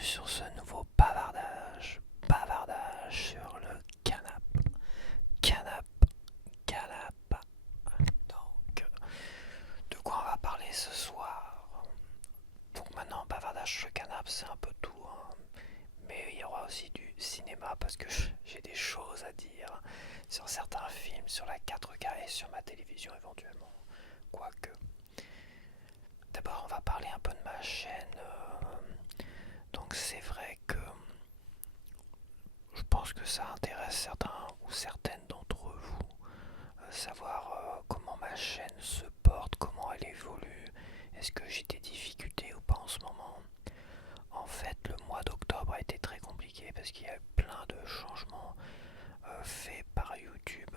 sur ce nouveau bavardage sur le canap, canap. Donc, de quoi on va parler ce soir? Donc maintenant, bavardage sur le canap, c'est un peu tout, hein. Mais il y aura aussi du cinéma parce que j'ai des choses à dire sur certains films, sur la 4K et sur ma télévision éventuellement. Quoique. D'abord, on va parler un peu de ma chaîne. Donc c'est vrai que je pense que ça intéresse certains ou certaines d'entre vous, savoir comment ma chaîne se porte, comment elle évolue, est-ce que j'ai des difficultés ou pas en ce moment. En fait, le mois d'octobre a été très compliqué parce qu'il y a eu plein de changements faits par YouTube.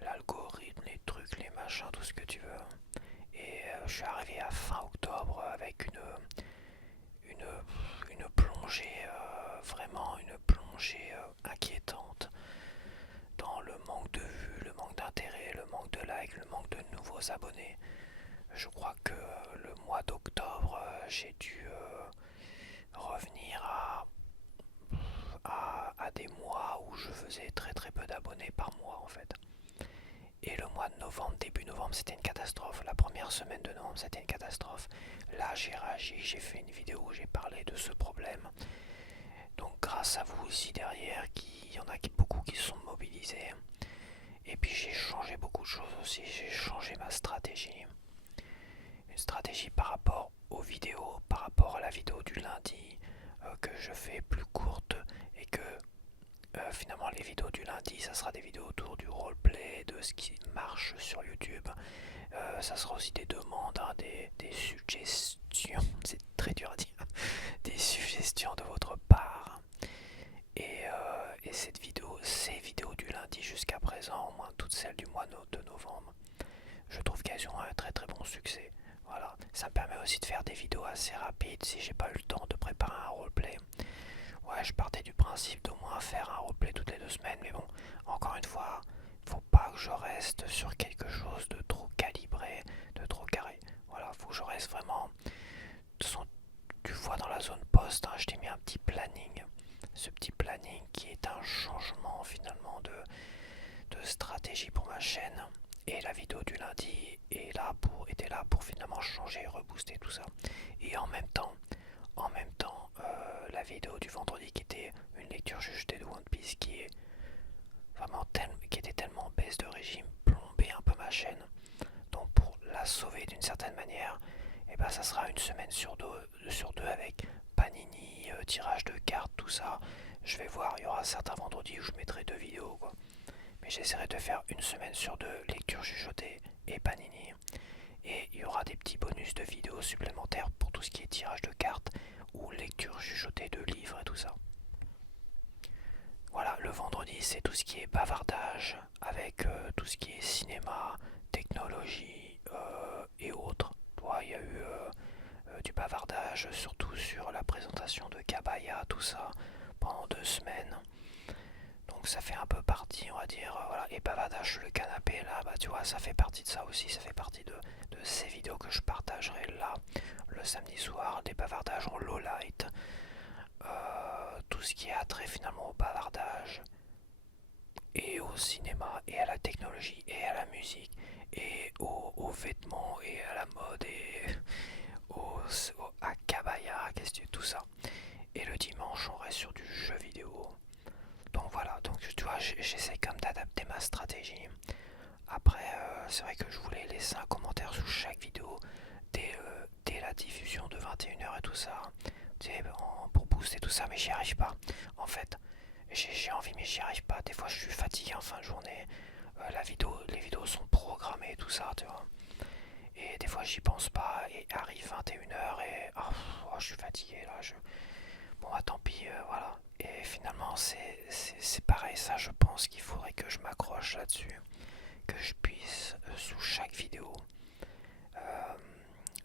L'algorithme, les trucs, les machins, tout ce que tu veux. Et je suis arrivé à fin octobre avec une, une plongée, vraiment une plongée inquiétante dans le manque de vues, le manque d'intérêt, le manque de likes, le manque de nouveaux abonnés. Je crois que le mois d'octobre, j'ai dû revenir à des mois où je faisais très très peu d'abonnés par mois en fait. Et le mois de novembre, début novembre, c'était une catastrophe. La première semaine de novembre, c'était une catastrophe. Là, j'ai réagi, j'ai fait une vidéo où j'ai parlé de ce problème. Donc, grâce à vous aussi derrière, il y en a beaucoup qui se sont mobilisés. Et puis, j'ai changé beaucoup de choses aussi. J'ai changé ma stratégie. Une stratégie par rapport aux vidéos, par rapport à la vidéo du lundi, que je fais plus courte et que finalement les vidéos du lundi ça sera des vidéos autour du roleplay, de ce qui marche sur YouTube. Ça sera aussi des demandes, hein, des suggestions, c'est très dur à dire, des suggestions de votre part. Et ces vidéos du lundi jusqu'à présent, au moins toutes celles du mois de novembre, je trouve qu'elles ont un très très bon succès. Voilà, ça me permet aussi de faire des vidéos assez rapides si j'ai pas eu le temps de préparer un roleplay. Ouais, je partais du principe d'au moins faire un roleplay toutes les 2 semaines, mais bon, encore une fois, faut pas que je reste sur quelque chose de trop calibré, de trop carré. Voilà, faut que je reste vraiment. De toute façon, tu vois dans la zone post, hein, je t'ai mis un petit planning. Ce petit planning qui est un changement finalement de stratégie pour ma chaîne. Et la vidéo du lundi était là pour finalement changer, rebooster tout ça. Et en même temps, la vidéo du vendredi qui était une lecture jugée de One Piece qui est qui était tellement en baisse de régime, plomber un peu ma chaîne. Donc pour la sauver d'une certaine manière, et ben ça sera une semaine sur deux avec Panini, tirage de cartes, tout ça. Je vais voir, il y aura certains vendredis où je mettrai 2 vidéos quoi. Mais j'essaierai de faire une semaine sur 2, lecture chuchotée et Panini. Et il y aura des petits bonus de vidéos supplémentaires pour tout ce qui est tirage de cartes ou lecture chuchotée de livres et tout ça. Voilà, le vendredi c'est tout ce qui est bavardage avec tout ce qui est cinéma, technologie et autres. Il y a eu du bavardage surtout sur la présentation de Kabaya, tout ça, pendant 2 semaines. Donc ça fait un peu partie, on va dire, voilà. Et bavardage sur le canapé, là, bah tu vois, ça fait partie de ça aussi, ça fait partie de ces vidéos que je partagerai là, le samedi soir, des bavardages en low light, tout ce qui a trait finalement au bavardage, et au cinéma, et à la technologie, et à la musique, et aux vêtements, et à la mode, et à Kabaya, qu'est-ce que tout ça. Et le dimanche, on reste sur du jeu vidéo. Donc voilà, donc tu vois, j'essaie comme d'adapter ma stratégie. Après, c'est vrai que je voulais laisser un commentaire sous chaque vidéo dès la diffusion de 21h et tout ça. Tu sais, pour booster tout ça, mais j'y arrive pas. En fait, j'ai envie, mais j'y arrive pas. Des fois, je suis fatigué en fin de journée. Les vidéos sont programmées et tout ça, tu vois. Et des fois, j'y pense pas. Et arrive 21h et oh, je suis fatigué là. Bon, bah tant pis, voilà. Et finalement, c'est pareil, ça, je pense qu'il faudrait que je m'accroche là-dessus. Que je puisse, sous chaque vidéo, euh,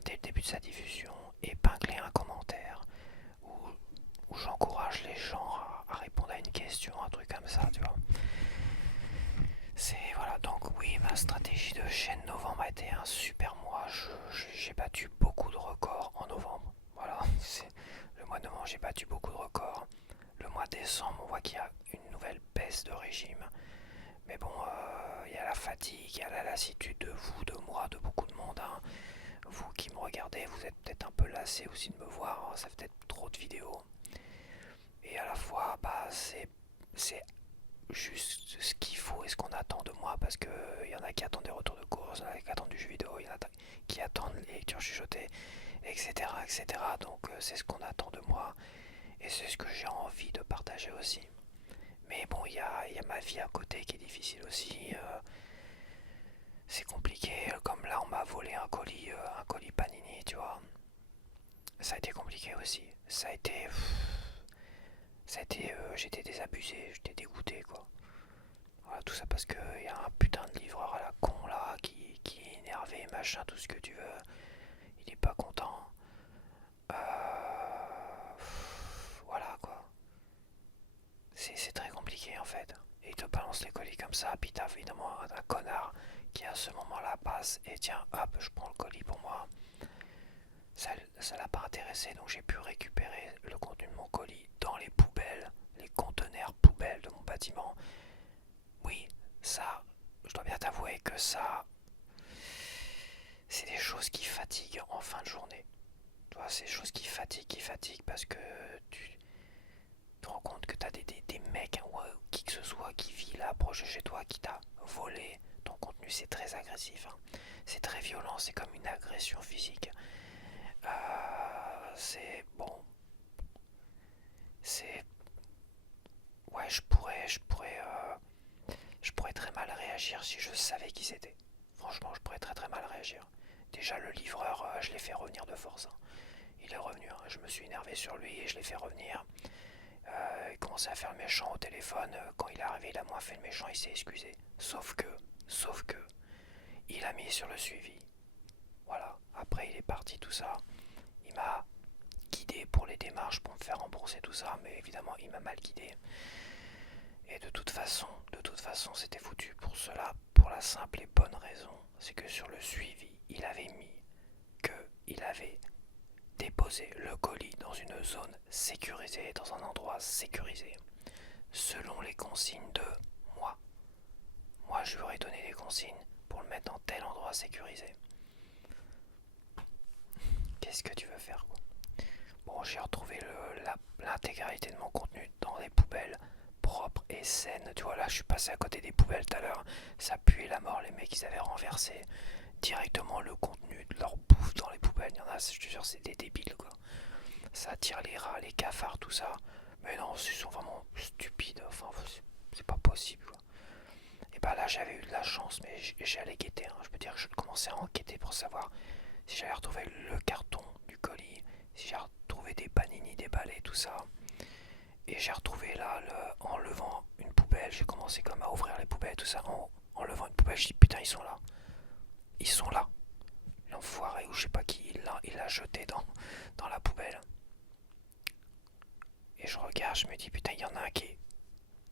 dès le début de sa diffusion, épingler un commentaire où, où j'encourage les gens à répondre à une question, un truc comme ça, tu vois. Voilà, donc oui, ma stratégie de chaîne novembre a été un super mois. J'ai battu beaucoup de records en novembre. Voilà, mois de novembre, j'ai battu beaucoup de records. Le mois de décembre, on voit qu'il y a une nouvelle baisse de régime. Mais bon, il y a la fatigue, il y a la lassitude de vous, de moi, de beaucoup de monde, hein. Vous qui me regardez, vous êtes peut-être un peu lassé aussi de me voir, hein. Ça fait peut-être trop de vidéos. Et à la fois, bah, c'est juste ce qu'il faut et ce qu'on attend de moi, parce que il y en a qui attendent des retours de course, il y en a qui attendent du jeu vidéo, il y en a qui attendent les lectures chuchotées, etc. etc. Donc c'est ce qu'on attend de moi et c'est ce que j'ai envie de partager aussi. Mais bon, il y a ma vie à côté qui est difficile aussi. C'est compliqué, comme là on m'a volé un colis Panini, tu vois. Ça a été compliqué aussi. J'étais désabusé, j'étais dégoûté quoi. Voilà, tout ça parce qu'il y a un putain de livreur à la con là qui est énervé, machin, tout ce que tu veux. Il est pas content. Voilà quoi. C'est très compliqué en fait. Et il te balance les colis comme ça, puis t'as évidemment un connard qui à ce moment-là passe et tiens, hop, je prends le colis pour moi. Ça l'a pas intéressé, donc j'ai pu récupérer le contenu de mon colis dans les poubelles, les conteneurs poubelles de mon bâtiment. Oui, ça, je dois bien t'avouer que ça, c'est des choses qui fatiguent en fin de journée. Tu vois, c'est des choses qui fatiguent parce que tu te rends compte que tu as des mecs, hein, ou qui que ce soit qui vit là proche de chez toi, qui t'a volé ton contenu. C'est très agressif, hein. C'est très violent, c'est comme une agression physique. C'est bon, c'est ouais, je pourrais très mal réagir si je savais qui c'était. Franchement, je pourrais très très mal réagir. Déjà le livreur, je l'ai fait revenir de force, hein. Il est revenu, hein. Je me suis énervé sur lui et je l'ai fait revenir. Il commençait à faire le méchant au téléphone. Quand il est arrivé, il a moins fait le méchant, il s'est excusé. Sauf que, il a mis sur le suivi. Voilà. Après, il est parti, tout ça. Il m'a guidé pour les démarches, pour me faire rembourser tout ça, mais évidemment, il m'a mal guidé. Et de toute façon, c'était foutu pour cela, pour la simple et bonne raison, c'est que sur le suivi, il avait mis qu'il avait déposé le colis dans une zone sécurisée, dans un endroit sécurisé, selon les consignes de moi. Moi, je lui aurais donné des consignes pour le mettre dans tel endroit sécurisé. Qu'est-ce que tu veux faire quoi? Bon, j'ai retrouvé l'intégralité de mon contenu dans des poubelles propres et saines. Tu vois, là, je suis passé à côté des poubelles tout à l'heure. Ça puait la mort, les mecs, ils avaient renversé directement le contenu de leur bouffe dans les poubelles. Il y en a, je te jure, c'est des débiles, quoi. Ça attire les rats, les cafards, tout ça. Mais non, ils sont vraiment stupides. Enfin, c'est pas possible, quoi. Et bah là, j'avais eu de la chance, mais j'allais guetter, hein. Je peux dire que je commençais à enquêter pour savoir si j'allais retrouver le carton du colis, si j'ai retrouvé des panini déballés, tout ça. Et j'ai retrouvé là, en levant une poubelle, j'ai commencé comme à ouvrir les poubelles, tout ça. En levant une poubelle, je dis putain, ils sont là. Ils sont là. L'enfoiré ou je sais pas qui, il l'a jeté dans la poubelle. Et je regarde, je me dis putain, il y en a un qui est.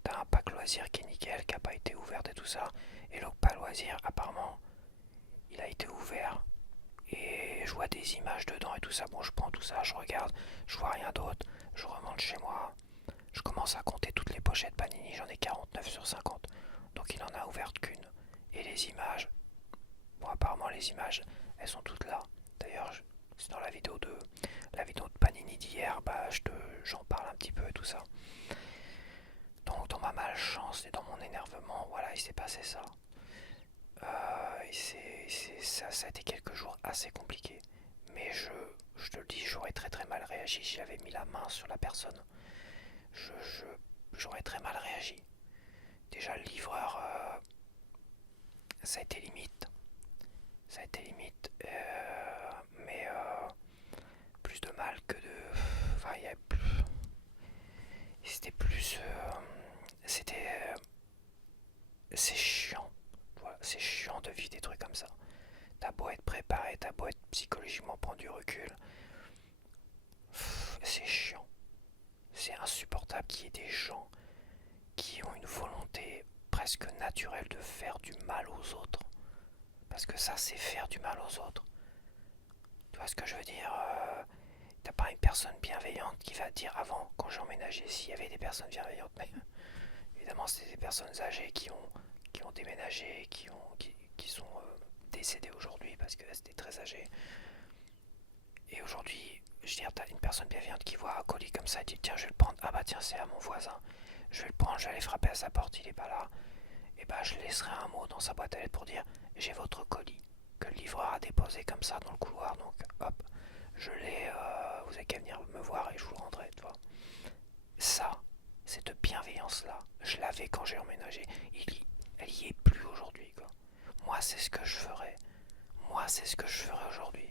T'as un pack loisir qui est nickel, qui a pas été ouvert et tout ça. Et l'autre pack loisir, apparemment, il a été ouvert. Et je vois des images dedans et tout ça. Bon, je prends tout ça, je regarde, je vois rien d'autre. Je remonte chez moi. Je commence à compter toutes les pochettes Panini, j'en ai 49 sur 50. Donc il en a ouvert qu'une. Et les images, bon apparemment les images, elles sont toutes là. D'ailleurs, c'est dans la vidéo de Panini d'hier, bah j'en parle un petit peu et tout ça. Donc dans ma malchance et dans mon énervement, voilà, il s'est passé ça. Ça a été quelques jours assez compliqués. Mais je te le dis, j'aurais très très mal réagi si j'avais mis la main sur la personne. J'aurais très mal réagi. Déjà le livreur, ça a été limite. Ça a été limite. Mais plus de mal que de... Enfin, il y a plus... C'était plus... c'était... c'est chiant. Voilà, c'est chiant de vivre des trucs comme ça. T'as beau être préparé, t'as beau être psychologiquement prendre du recul. C'est chiant. C'est insupportable qu'il y ait des gens qui ont une volonté presque naturelle de faire du mal aux autres. Parce que ça, c'est faire du mal aux autres. Tu vois ce que je veux dire? t'as pas une personne bienveillante qui va te dire avant, quand j'ai emménagé, s'il y avait des personnes bienveillantes. Mais évidemment, c'est des personnes âgées qui ont déménagé, qui sont décédées aujourd'hui parce que c'était très âgé. Et aujourd'hui, je veux dire, t'as une personne bienveillante qui voit un colis comme ça et dit tiens, je vais le prendre. Ah bah tiens, c'est à mon voisin. Je vais le prendre, je vais aller frapper à sa porte, il est pas là. Et bah je laisserai un mot dans sa boîte à lettres pour dire j'ai votre colis que le livreur a déposé comme ça dans le couloir. Donc hop, je l'ai, vous avez qu'à venir me voir et je vous le rendrai. Tu vois. Ça, cette bienveillance-là, je l'avais quand j'ai emménagé. Elle y est plus aujourd'hui. Quoi. Moi, c'est ce que je ferais. Moi, c'est ce que je ferais aujourd'hui.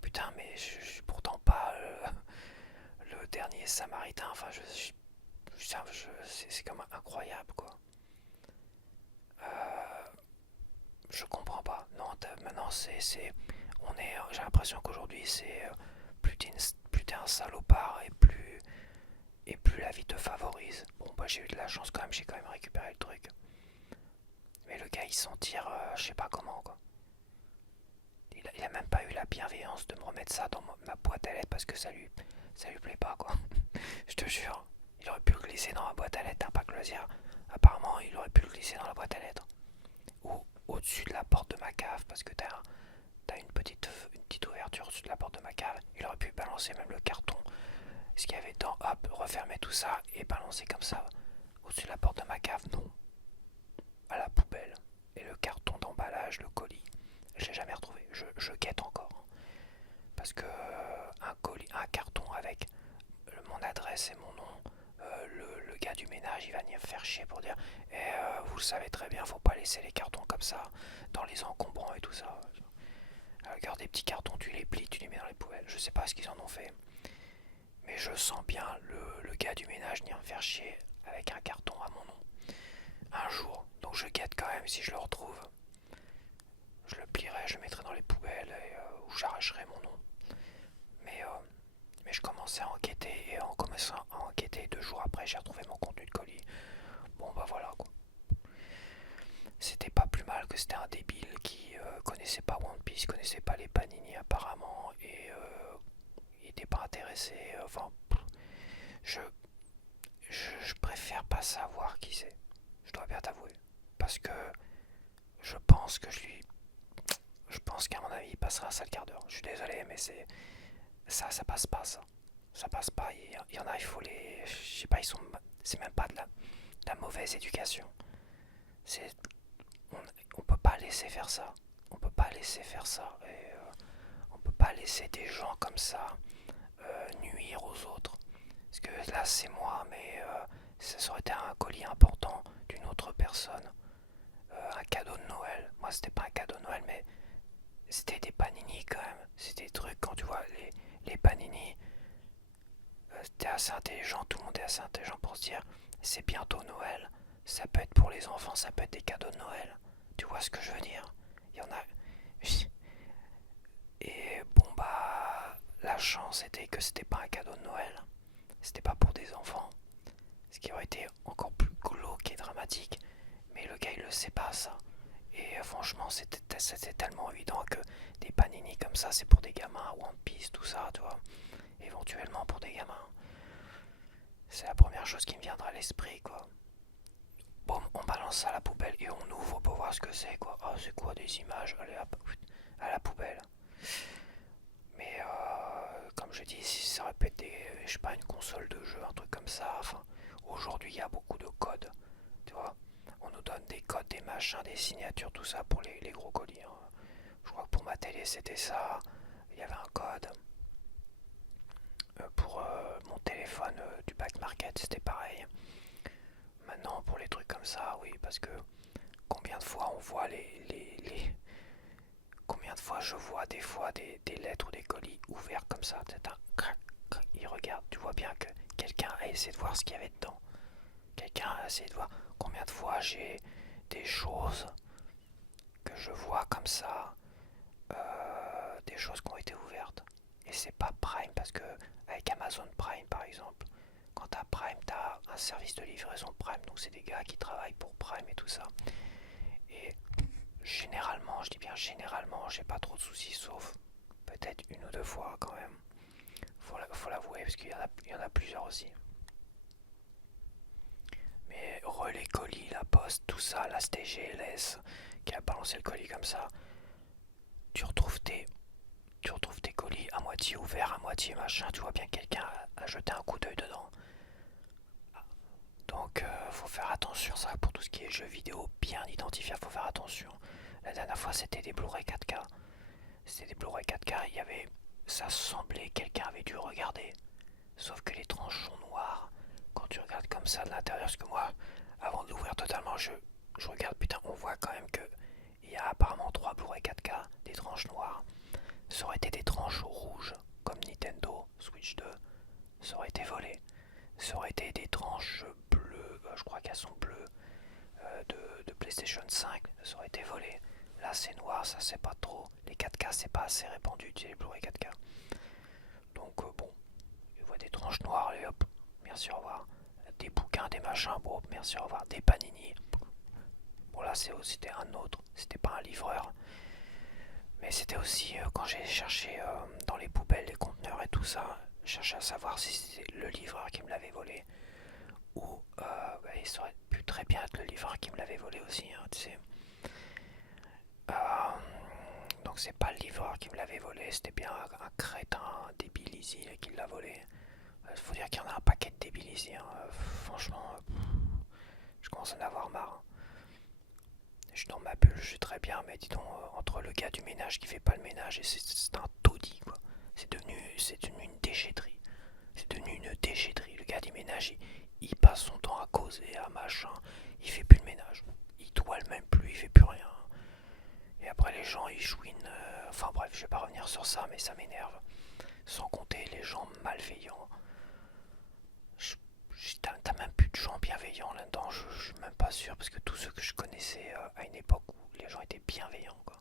Putain, mais je suis pourtant pas le dernier samaritain. Enfin, c'est comme incroyable, quoi. Euh, je comprends pas. Non, maintenant, j'ai l'impression qu'aujourd'hui, c'est plus t'es un salopard et plus la vie te favorise. Bon, bah, j'ai eu de la chance quand même, j'ai quand même récupéré le truc. Mais le gars, il s'en tire, je sais pas comment, quoi. Il a même pas eu la bienveillance de me remettre ça dans ma boîte à lettres parce que ça lui plaît pas, quoi. Je te jure, il aurait pu le glisser dans ma boîte à lettres, un pack loisir. Apparemment, il aurait pu le glisser dans la boîte à lettres. Ou au-dessus de la porte de ma cave, parce que t'as une petite ouverture au-dessus de la porte de ma cave. Il aurait pu balancer même le carton, ce qu'il y avait dedans, hop, refermer tout ça et balancer comme ça au-dessus de la porte de ma cave. Non, à la poubelle. Et le carton d'emballage, le colis, je l'ai jamais retrouvé. Je guette encore. Parce que un carton avec mon adresse et mon nom, le gars du ménage il va venir me faire chier pour dire vous le savez très bien, faut pas laisser les cartons comme ça dans les encombrants et tout ça. Regarde des petits cartons, tu les plies, tu les mets dans les poubelles. Je sais pas ce qu'ils en ont fait, mais je sens bien le gars du ménage venir me faire chier avec un carton à mon nom un jour. Donc je guette quand même si je le retrouve. Je le plierai, je le mettrai dans les poubelles ou j'arracherai mon nom. Mais, euh, mais je commençais à enquêter et en commençant à enquêter 2 jours après j'ai retrouvé mon contenu de colis. Bon bah voilà quoi. C'était pas plus mal que c'était un débile qui connaissait pas One Piece, connaissait pas les Panini apparemment et il était pas intéressé. Enfin, je, je préfère pas savoir qui c'est. Je dois bien t'avouer. Parce que je pense que je pense qu'à mon avis il passera un sale quart d'heure. Je suis désolé mais ça passe pas ça. Ça passe pas. Il y en a, il faut les. Je sais pas, c'est même pas de la mauvaise éducation. C'est. On peut pas laisser faire ça. On peut pas laisser faire ça. Et on peut pas laisser des gens comme ça nuire aux autres. Parce que là, c'est moi, mais ça aurait été un colis important d'une autre personne. Un cadeau de Noël. Moi, c'était pas un cadeau de Noël, mais c'était des panini quand même. C'était des trucs, quand tu vois les panini, t'es assez intelligent, tout le monde est assez intelligent pour se dire c'est bientôt Noël, ça peut être pour les enfants, ça peut être des cadeaux de Noël. Tu vois ce que je veux dire? Il y en a. Et bon bah la chance était que c'était pas un cadeau de Noël, c'était pas pour des enfants, ce qui aurait été encore plus glauque et dramatique. Mais le gars il le sait pas ça. Et franchement c'était tellement évident que des panini comme ça c'est pour des gamins, One Piece, tout ça, tu vois. Éventuellement pour des gamins. C'est la première chose qui me viendra à l'esprit, quoi. Bon, on balance ça à la poubelle et on ouvre pour voir ce que c'est, quoi. Ah, c'est quoi des images? Allez, hop, à la poubelle. Mais comme je dis, si ça aurait pu être je sais pas, une console de jeu, un truc comme ça. Enfin, aujourd'hui, il y a beaucoup de codes, tu vois. On nous donne des codes, des machins, des signatures, tout ça pour les gros colis. Hein. Je crois que pour ma télé, c'était ça. Il y avait un code. Pour mon téléphone du back market, c'était pareil. Maintenant, pour les trucs comme ça, oui, parce que combien de fois on voit combien de fois je vois des fois des lettres ou des colis ouverts comme ça, c'est un crac, crac, il regarde, tu vois bien que quelqu'un a essayé de voir ce qu'il y avait dedans. Quelqu'un a essayé de voir combien de fois j'ai des choses que je vois comme ça, des choses qui ont été ouvertes. Et c'est pas Prime parce que avec Amazon Prime par exemple, quand t'as Prime, t'as un service de livraison Prime, donc c'est des gars qui travaillent pour Prime et tout ça. Et généralement, je dis bien généralement, j'ai pas trop de soucis, sauf peut-être 1 ou 2 fois quand même. faut l'avouer, parce il y en a plusieurs aussi. Mais relais colis, la poste, tout ça, la STGLS qui a balancé le colis comme ça, tu retrouves tes, tu retrouves tes colis à moitié ouverts, à moitié machin, tu vois bien que quelqu'un a jeté un coup d'œil dedans. Donc faut faire attention ça pour tout ce qui est jeux vidéo bien identifiable, faut faire attention. La dernière fois c'était des Blu-ray 4K. C'était des Blu-ray 4K, il y avait. Ça semblait quelqu'un avait dû regarder. Sauf que les tranches sont noires. Quand tu regardes comme ça de l'intérieur, parce que moi, avant de l'ouvrir totalement, je regarde, putain, on voit quand même que il y a apparemment 3 Blu-ray 4K, des tranches noires. Ça aurait été des tranches rouges, comme Nintendo Switch 2, ça aurait été volé. Ça aurait été des tranches bleues, je crois qu'elles sont bleues, de PlayStation 5, ça aurait été volé. Là c'est noir, ça c'est pas trop. Les 4K c'est pas assez répandu, tu sais, les Blu-ray 4K. Donc bon, je vois des tranches noires, allez hop, merci, au revoir. Des bouquins, des machins, bon, merci, au revoir. Des panini. Bon là c'était un autre, c'était pas un livreur. Mais c'était aussi quand j'ai cherché dans les poubelles, les conteneurs et tout ça, je cherchais à savoir si c'était le livreur qui me l'avait volé ou il aurait pu très bien être le livreur qui me l'avait volé aussi, hein, tu sais. Euh, donc c'est pas le livreur qui me l'avait volé, c'était bien un crétin, un débile ici qui l'a volé. Il faut dire qu'il y en a un paquet de débiles ici, hein. Franchement, je commence à en avoir marre. Je suis dans ma bulle, je suis très bien, mais dis donc, entre le gars du ménage qui fait pas le ménage et c'est un taudis, quoi. C'est devenu une déchetterie. C'est devenu une déchetterie. Le gars du ménage, il passe son temps à causer, à machin. Il fait plus le ménage. Il toile même plus, il fait plus rien. Et après, les gens, ils chouinent. Enfin bref, je vais pas revenir sur ça, mais ça m'énerve. Sans compter les gens malveillants. T'as même plus de gens bienveillants là-dedans, je suis même pas sûr, parce que tous ceux que je connaissais à une époque où les gens étaient bienveillants, quoi.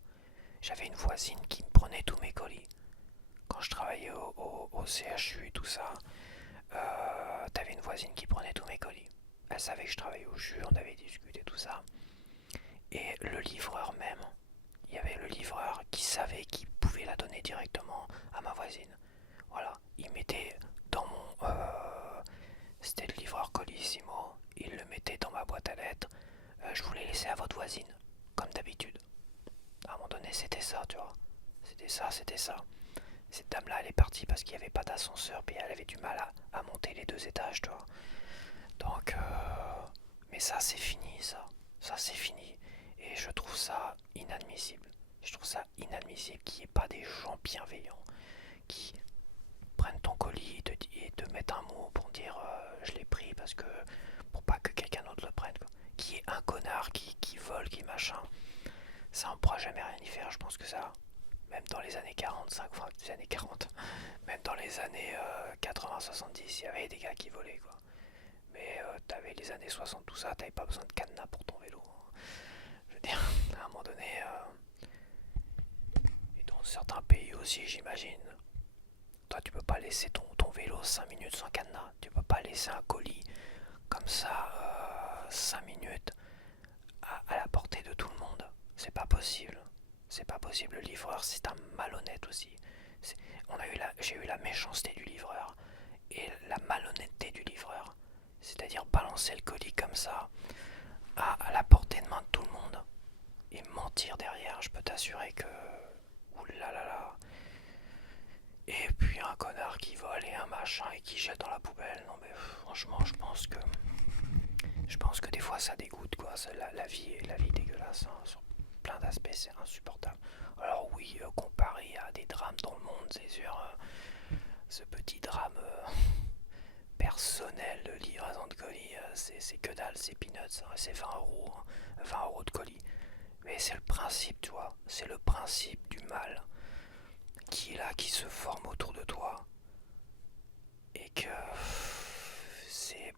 J'avais une voisine qui me prenait tous mes colis. Quand je travaillais au CHU et tout ça, t'avais une voisine qui prenait tous mes colis. Elle savait que je travaillais au CHU, on avait discuté tout ça. Et le livreur même, il y avait le livreur qui savait qu'il pouvait la donner directement à ma voisine. Voilà, il mettait dans mon... c'était le livreur Colissimo, il le mettait dans ma boîte à lettres. Je vous l'ai laissé à votre voisine, comme d'habitude. À un moment donné, c'était ça, tu vois. C'était ça, c'était ça. Cette dame-là, elle est partie parce qu'il n'y avait pas d'ascenseur, puis elle avait du mal à monter les 2 étages, tu vois. Donc, mais ça, c'est fini, ça. Ça, c'est fini. Et je trouve ça inadmissible. Je trouve ça inadmissible qu'il n'y ait pas des gens bienveillants qui prennent ton colis et te mettent un mot pour dire je l'ai pris parce que pour pas que quelqu'un d'autre le prenne, quoi. Qui est un connard qui vole, qui machin. Ça on pourra jamais rien y faire, je pense que ça. Même dans les années 45, enfin les années 40, même dans les années 80-70, il y avait des gars qui volaient, quoi. Mais t'avais les années 60, tout ça, t'avais pas besoin de cadenas pour ton vélo, hein. Je veux dire, à un moment donné, et dans certains pays aussi, j'imagine, toi, tu peux pas laisser ton vélo 5 minutes sans cadenas. Tu peux pas laisser un colis comme ça 5 minutes à la portée de tout le monde. C'est pas possible. C'est pas possible. Le livreur, c'est un malhonnête aussi. J'ai eu la méchanceté du livreur et la malhonnêteté du livreur. C'est-à-dire balancer le colis comme ça à la portée de main de tout le monde et mentir derrière. Je peux t'assurer que... Ouh là là là. Et puis un connard qui vole et un machin et qui jette dans la poubelle. Non mais franchement, je pense que des fois ça dégoûte, quoi. La vie est dégueulasse, hein. Sur plein d'aspects, c'est insupportable. Alors oui, comparé à des drames dans le monde, c'est sûr, ce petit drame personnel de livraison de colis, c'est que dalle, c'est peanuts, hein, c'est 20 euros, hein, 20 euros de colis. Mais c'est le principe, tu vois, c'est le principe du mal qui est là, qui se forme autour de toi. Et que c'est...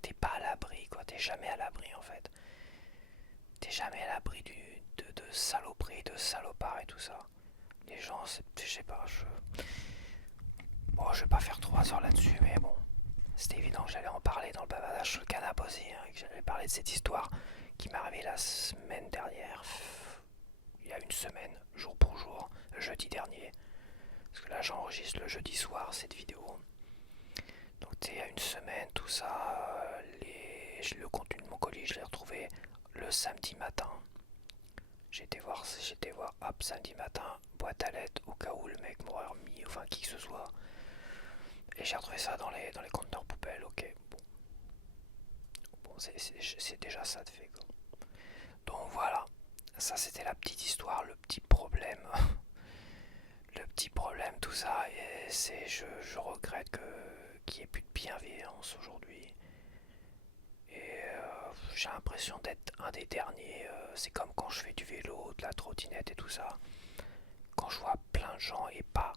T'es pas à l'abri, quoi. T'es jamais à l'abri, en fait. T'es jamais à l'abri de saloperies, de salopards et tout ça. Les gens, je sais pas, bon, je vais pas faire 3 heures là-dessus, mais bon. C'était évident que j'allais en parler dans le bavardage sur le canapé aussi, hein, que j'allais parler de cette histoire qui m'est arrivée la semaine dernière. Il y a une semaine, jour pour jour, jeudi dernier. Parce que là j'enregistre le jeudi soir cette vidéo. Donc il y a une semaine, tout ça, le contenu de mon colis, je l'ai retrouvé le samedi matin. J'étais voir, hop, samedi matin, boîte à lettres, au cas où le mec m'aurait remis, enfin qui que ce soit. Et j'ai retrouvé ça dans les conteneurs poubelles, ok. Bon, c'est déjà ça de fait, quoi. Donc voilà, ça c'était la petite histoire, le petit problème. Le petit problème, tout ça, et je regrette qu'il n'y ait plus de bienveillance aujourd'hui. Et j'ai l'impression d'être un des derniers. C'est comme quand je fais du vélo, de la trottinette et tout ça. Quand je vois plein de gens et pas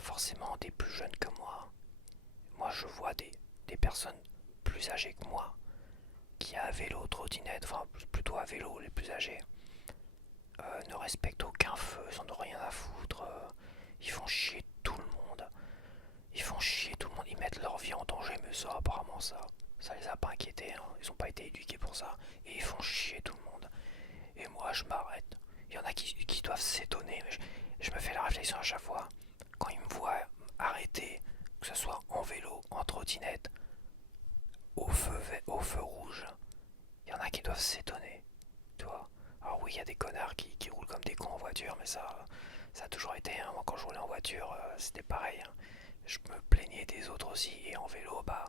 forcément des plus jeunes que moi. Moi, je vois des personnes plus âgées que moi qui à vélo, trottinette, enfin plutôt à vélo, les plus âgés, ne respectent aucun feu, ils en ont rien à foutre. Ils font chier tout le monde. Ils mettent leur vie en danger, mais ça, apparemment, ça les a pas inquiétés, hein. Ils ont pas été éduqués pour ça. Et ils font chier tout le monde. Et moi, je m'arrête. Il y en a qui doivent s'étonner, mais je me fais la réflexion à chaque fois. Quand ils me voient arrêter, que ce soit en vélo, en trottinette, au feu rouge, il y en a qui doivent s'étonner. Tu vois. Alors oui, il y a des connards qui roulent comme des cons en voiture, mais ça a toujours été, hein. Moi, quand je roulais en voiture, c'était pareil, hein. Je me plaignais des autres aussi, et en vélo, bah,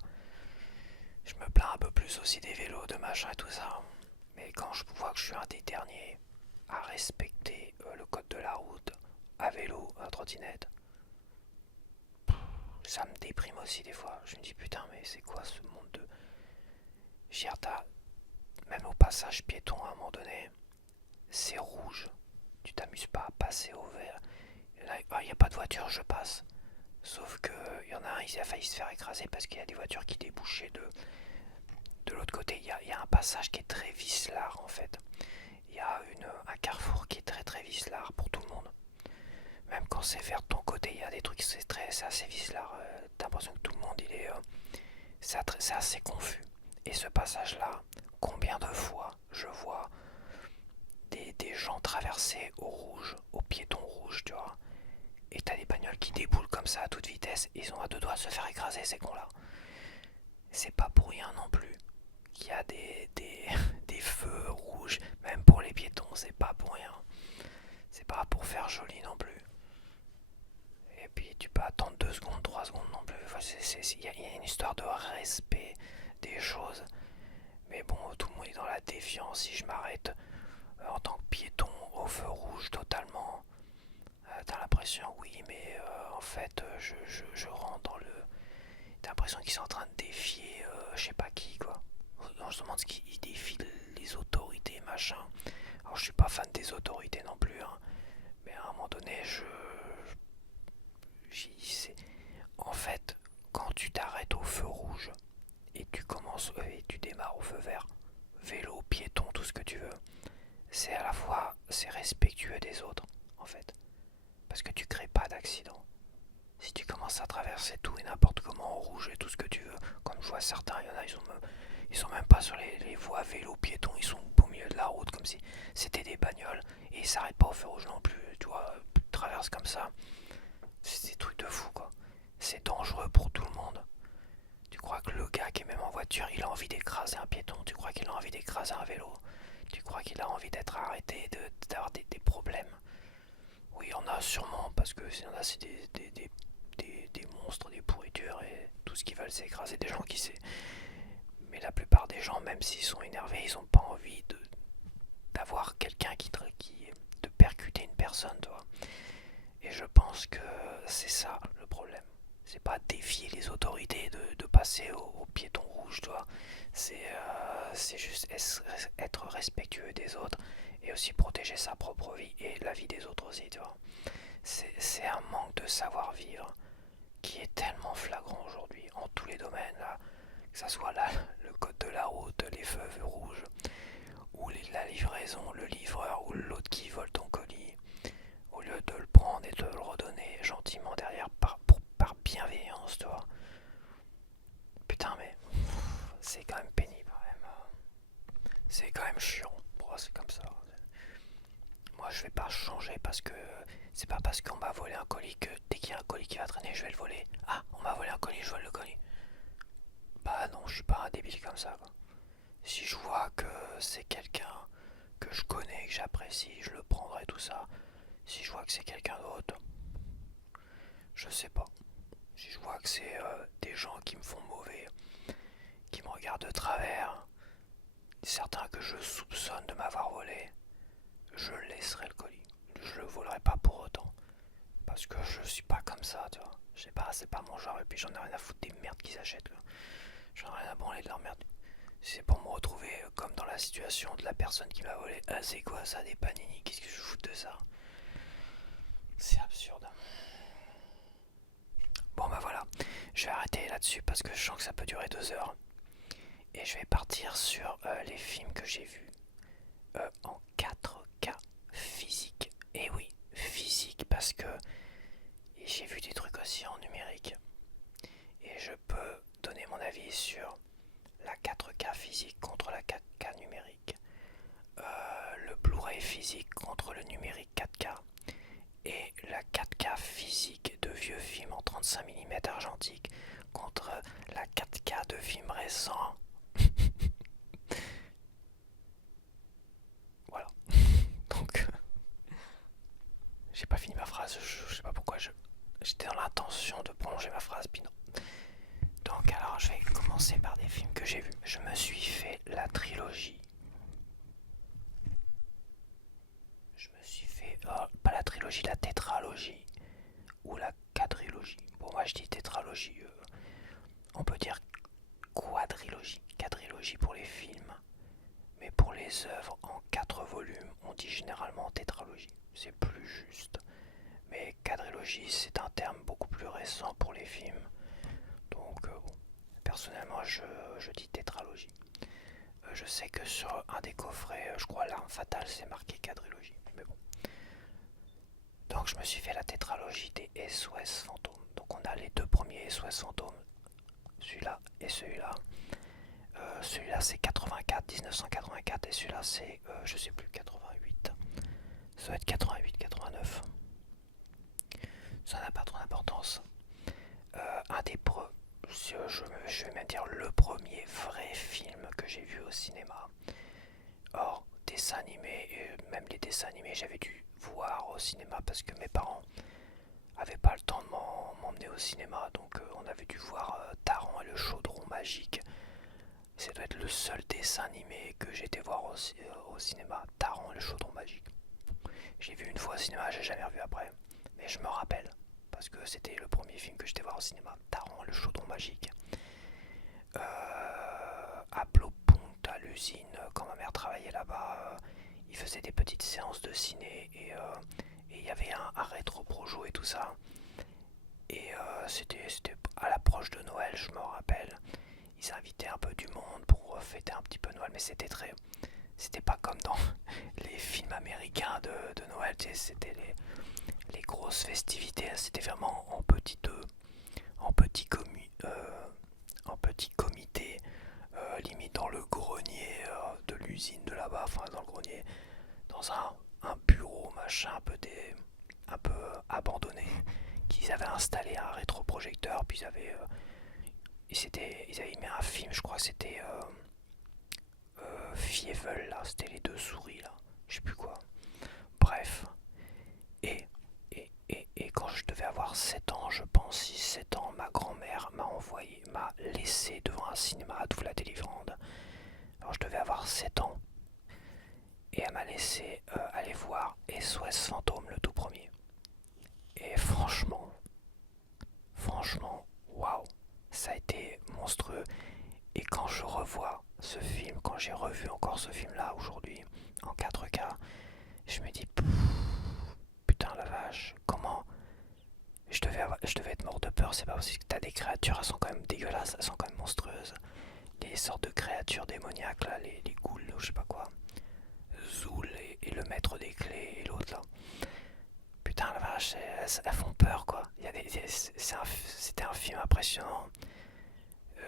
je me plains un peu plus aussi des vélos, de machin et tout ça. Mais quand je vois que je suis un des derniers à respecter le code de la route, à vélo, à trottinette, ça me déprime aussi des fois. Je me dis putain, mais c'est quoi ce monde de... Gerda, même au passage piéton à un moment donné, c'est rouge. Tu t'amuses pas à passer au vert. Il n'y a pas de voiture, je passe. Sauf que il y en a un, il a failli se faire écraser parce qu'il y a des voitures qui débouchaient de l'autre côté. Il y a un passage qui est très vicelard en fait. Il y a un carrefour qui est très très vicelard pour tout le monde. Même quand c'est vers ton côté, il y a des trucs, c'est assez vicelard. T'as l'impression que tout le monde, c'est assez confus. Et ce passage-là, combien de fois je vois des gens traverser au rouge, au piéton rouge, tu vois. Et t'as des bagnoles qui déboulent comme ça à toute vitesse, ils ont à deux doigts de se faire écraser, ces cons-là. C'est pas pour rien non plus qu'il y a des feux rouges, même pour les piétons, c'est pas pour rien. C'est pas pour faire joli non plus. Et puis tu peux attendre 2 secondes, 3 secondes non plus. Enfin, il y a une histoire de respect des choses. Mais bon, tout le monde est dans la défiance. Si je m'arrête en tant que piéton au feu rouge totalement, t'as l'impression, oui, mais en fait, je rentre dans le... T'as l'impression qu'ils sont en train de défier je sais pas qui, quoi. On se demande ce qu'ils défient les autorités, machin. Alors je suis pas fan des autorités non plus, hein. Mais à un moment donné, en fait, quand tu t'arrêtes au feu rouge et et tu démarres au feu vert, vélo, piéton, tout ce que tu veux, c'est à la fois c'est respectueux des autres, en fait, parce que tu crées pas d'accident. Si tu commences à traverser tout et n'importe comment en rouge et tout ce que tu veux, comme je vois certains, il y en a, ils sont même pas sur les voies vélo, piétons, ils sont au milieu de la route comme si c'était des bagnoles et ils s'arrêtent pas au feu rouge non plus, tu vois, ils traversent comme ça. C'est des trucs de fou, quoi. C'est dangereux pour tout le monde. Tu crois que le gars qui est même en voiture, il a envie d'écraser un piéton? Tu crois qu'il a envie d'écraser un vélo? Tu crois qu'il a envie d'être arrêté, d'avoir des problèmes? Oui, il y en a sûrement, parce que y en a, c'est des monstres, des pourritures, et tout ce qu'ils veulent, c'est écraser des gens qui sait. Mais la plupart des gens, même s'ils sont énervés, ils n'ont pas envie d'avoir quelqu'un de percuter une personne, toi. Et je pense que c'est ça le problème. C'est pas défier les autorités de passer au piéton rouge, toi. C'est juste être respectueux des autres et aussi protéger sa propre vie et la vie des autres aussi, tu vois. C'est un manque de savoir-vivre qui est tellement flagrant aujourd'hui en tous les domaines, là, que ça soit là, le code de la route, les feux rouges, ou la livraison, le livreur ou l'autre qui vole ton colis, au lieu de le prendre et de le redonner gentiment derrière par bienveillance, tu vois. Putain, mais c'est quand même pénible, quand même. C'est quand même chiant. Bon, c'est comme ça. je vais pas changer parce que c'est pas parce qu'on m'a volé un colis que dès qu'il y a un colis qui va traîner, je vais le voler. Ah, on m'a volé un colis, je vole le colis. Bah non, je suis pas un débile comme ça, quoi. Si je vois que c'est quelqu'un que je connais, que j'apprécie, je le prendrai tout ça. Si je vois que c'est quelqu'un d'autre, je sais pas. Si je vois que c'est des gens qui me font mauvais, qui me regardent de travers, certains que je soupçonne de m'avoir volé, je laisserai le colis. Je le volerai pas pour autant. Parce que je suis pas comme ça, tu vois. Je sais pas, c'est pas mon genre et puis j'en ai rien à foutre des merdes qu'ils achètent, quoi. J'en ai rien à branler de leur merde. Si c'est pour me retrouver comme dans la situation de la personne qui m'a volé. Ah, c'est quoi ça, des panini? Qu'est-ce que je fous de ça? C'est absurde. Bon bah voilà, je vais arrêter là-dessus parce que je sens que ça peut durer 2 heures. Et je vais partir sur les films que j'ai vus en 4K physique. Et oui, physique parce que j'ai vu des trucs aussi en numérique. Et je peux donner mon avis sur la 4K physique contre la 4K numérique. Le Blu-ray physique contre le numérique 4K. Et la 4K physique de vieux films en 35 mm argentique contre la 4K de films récents. Voilà. Donc, j'ai pas fini ma phrase, je sais pas pourquoi j'étais dans l'intention de prolonger ma phrase, puis non. Donc alors je vais commencer par des films que j'ai vus. Je me suis fait la trilogie. Je me suis fait, pas la trilogie, la tétralogie. Ou la quadrilogie. Bon moi je dis tétralogie, on peut dire quadrilogie. Quadrilogie pour les films. Mais pour les œuvres en 4 volumes, on dit généralement tétralogie. C'est plus juste. Mais quadrilogie, c'est un terme beaucoup plus récent pour les films. Donc, bon, personnellement, je dis tétralogie. Je sais que sur un des coffrets, je crois L'Arme Fatale, c'est marqué quadrilogie. Mais bon. Donc, je me suis fait la tétralogie des SOS Fantômes. Donc, on a les 2 premiers SOS Fantômes. Celui-là et celui-là. Celui-là c'est 84, 1984 et celui-là c'est, je sais plus, 88. Ça doit être 88, 89. Ça n'a pas trop d'importance. Un des je vais même dire le premier vrai film que j'ai vu au cinéma. Or, dessin animé, et même les dessins animés, j'avais dû voir au cinéma parce que mes parents avaient pas le temps de m'emmener au cinéma. Donc, on avait dû voir Taran et le chaudron magique. Ça doit être le seul dessin animé que j'ai été voir au cinéma, Taran et le chaudron magique. J'ai vu une fois au cinéma, j'ai jamais revu après. Mais je me rappelle, parce que c'était le premier film que j'étais voir au cinéma, Taran et le chaudron magique. À Blopont, à l'usine, quand ma mère travaillait là-bas, il faisait des petites séances de ciné et il y avait un rétro-projo et tout ça. Et c'était à l'approche de Noël, je me rappelle. Ils invitaient un peu du monde pour fêter un petit peu Noël, mais c'était pas comme dans les films américains de Noël, c'était les grosses festivités, c'était vraiment en petit, en petit comité, limite dans le grenier de l'usine de là-bas, enfin dans le grenier, dans un bureau machin un peu abandonné, qu'ils avaient installé un rétroprojecteur, puis ils avaient mis un film, je crois que c'était Fievel, là, c'était les 2 souris, là, je sais plus quoi. Bref, et quand je devais avoir 7 ans, je pense 6-7 ans, ma grand-mère m'a laissé devant un cinéma à Douvres-la-Délivrande. Alors je devais avoir 7 ans, et elle m'a laissé aller voir SOS Fantôme, le tout premier. Et franchement, waouh, ça a été monstrueux. Et quand je revois ce film, quand j'ai revu encore ce film-là aujourd'hui, en 4K, je me dis, putain la vache, comment je devais être mort de peur, c'est pas possible que t'as des créatures, elles sont quand même dégueulasses, elles sont quand même monstrueuses. Les sortes de créatures démoniaques, là, les ghouls, ou je sais pas quoi. Zoul et le maître des clés et l'autre là. Putain la vache, elles font peur quoi. C'était un film impressionnant.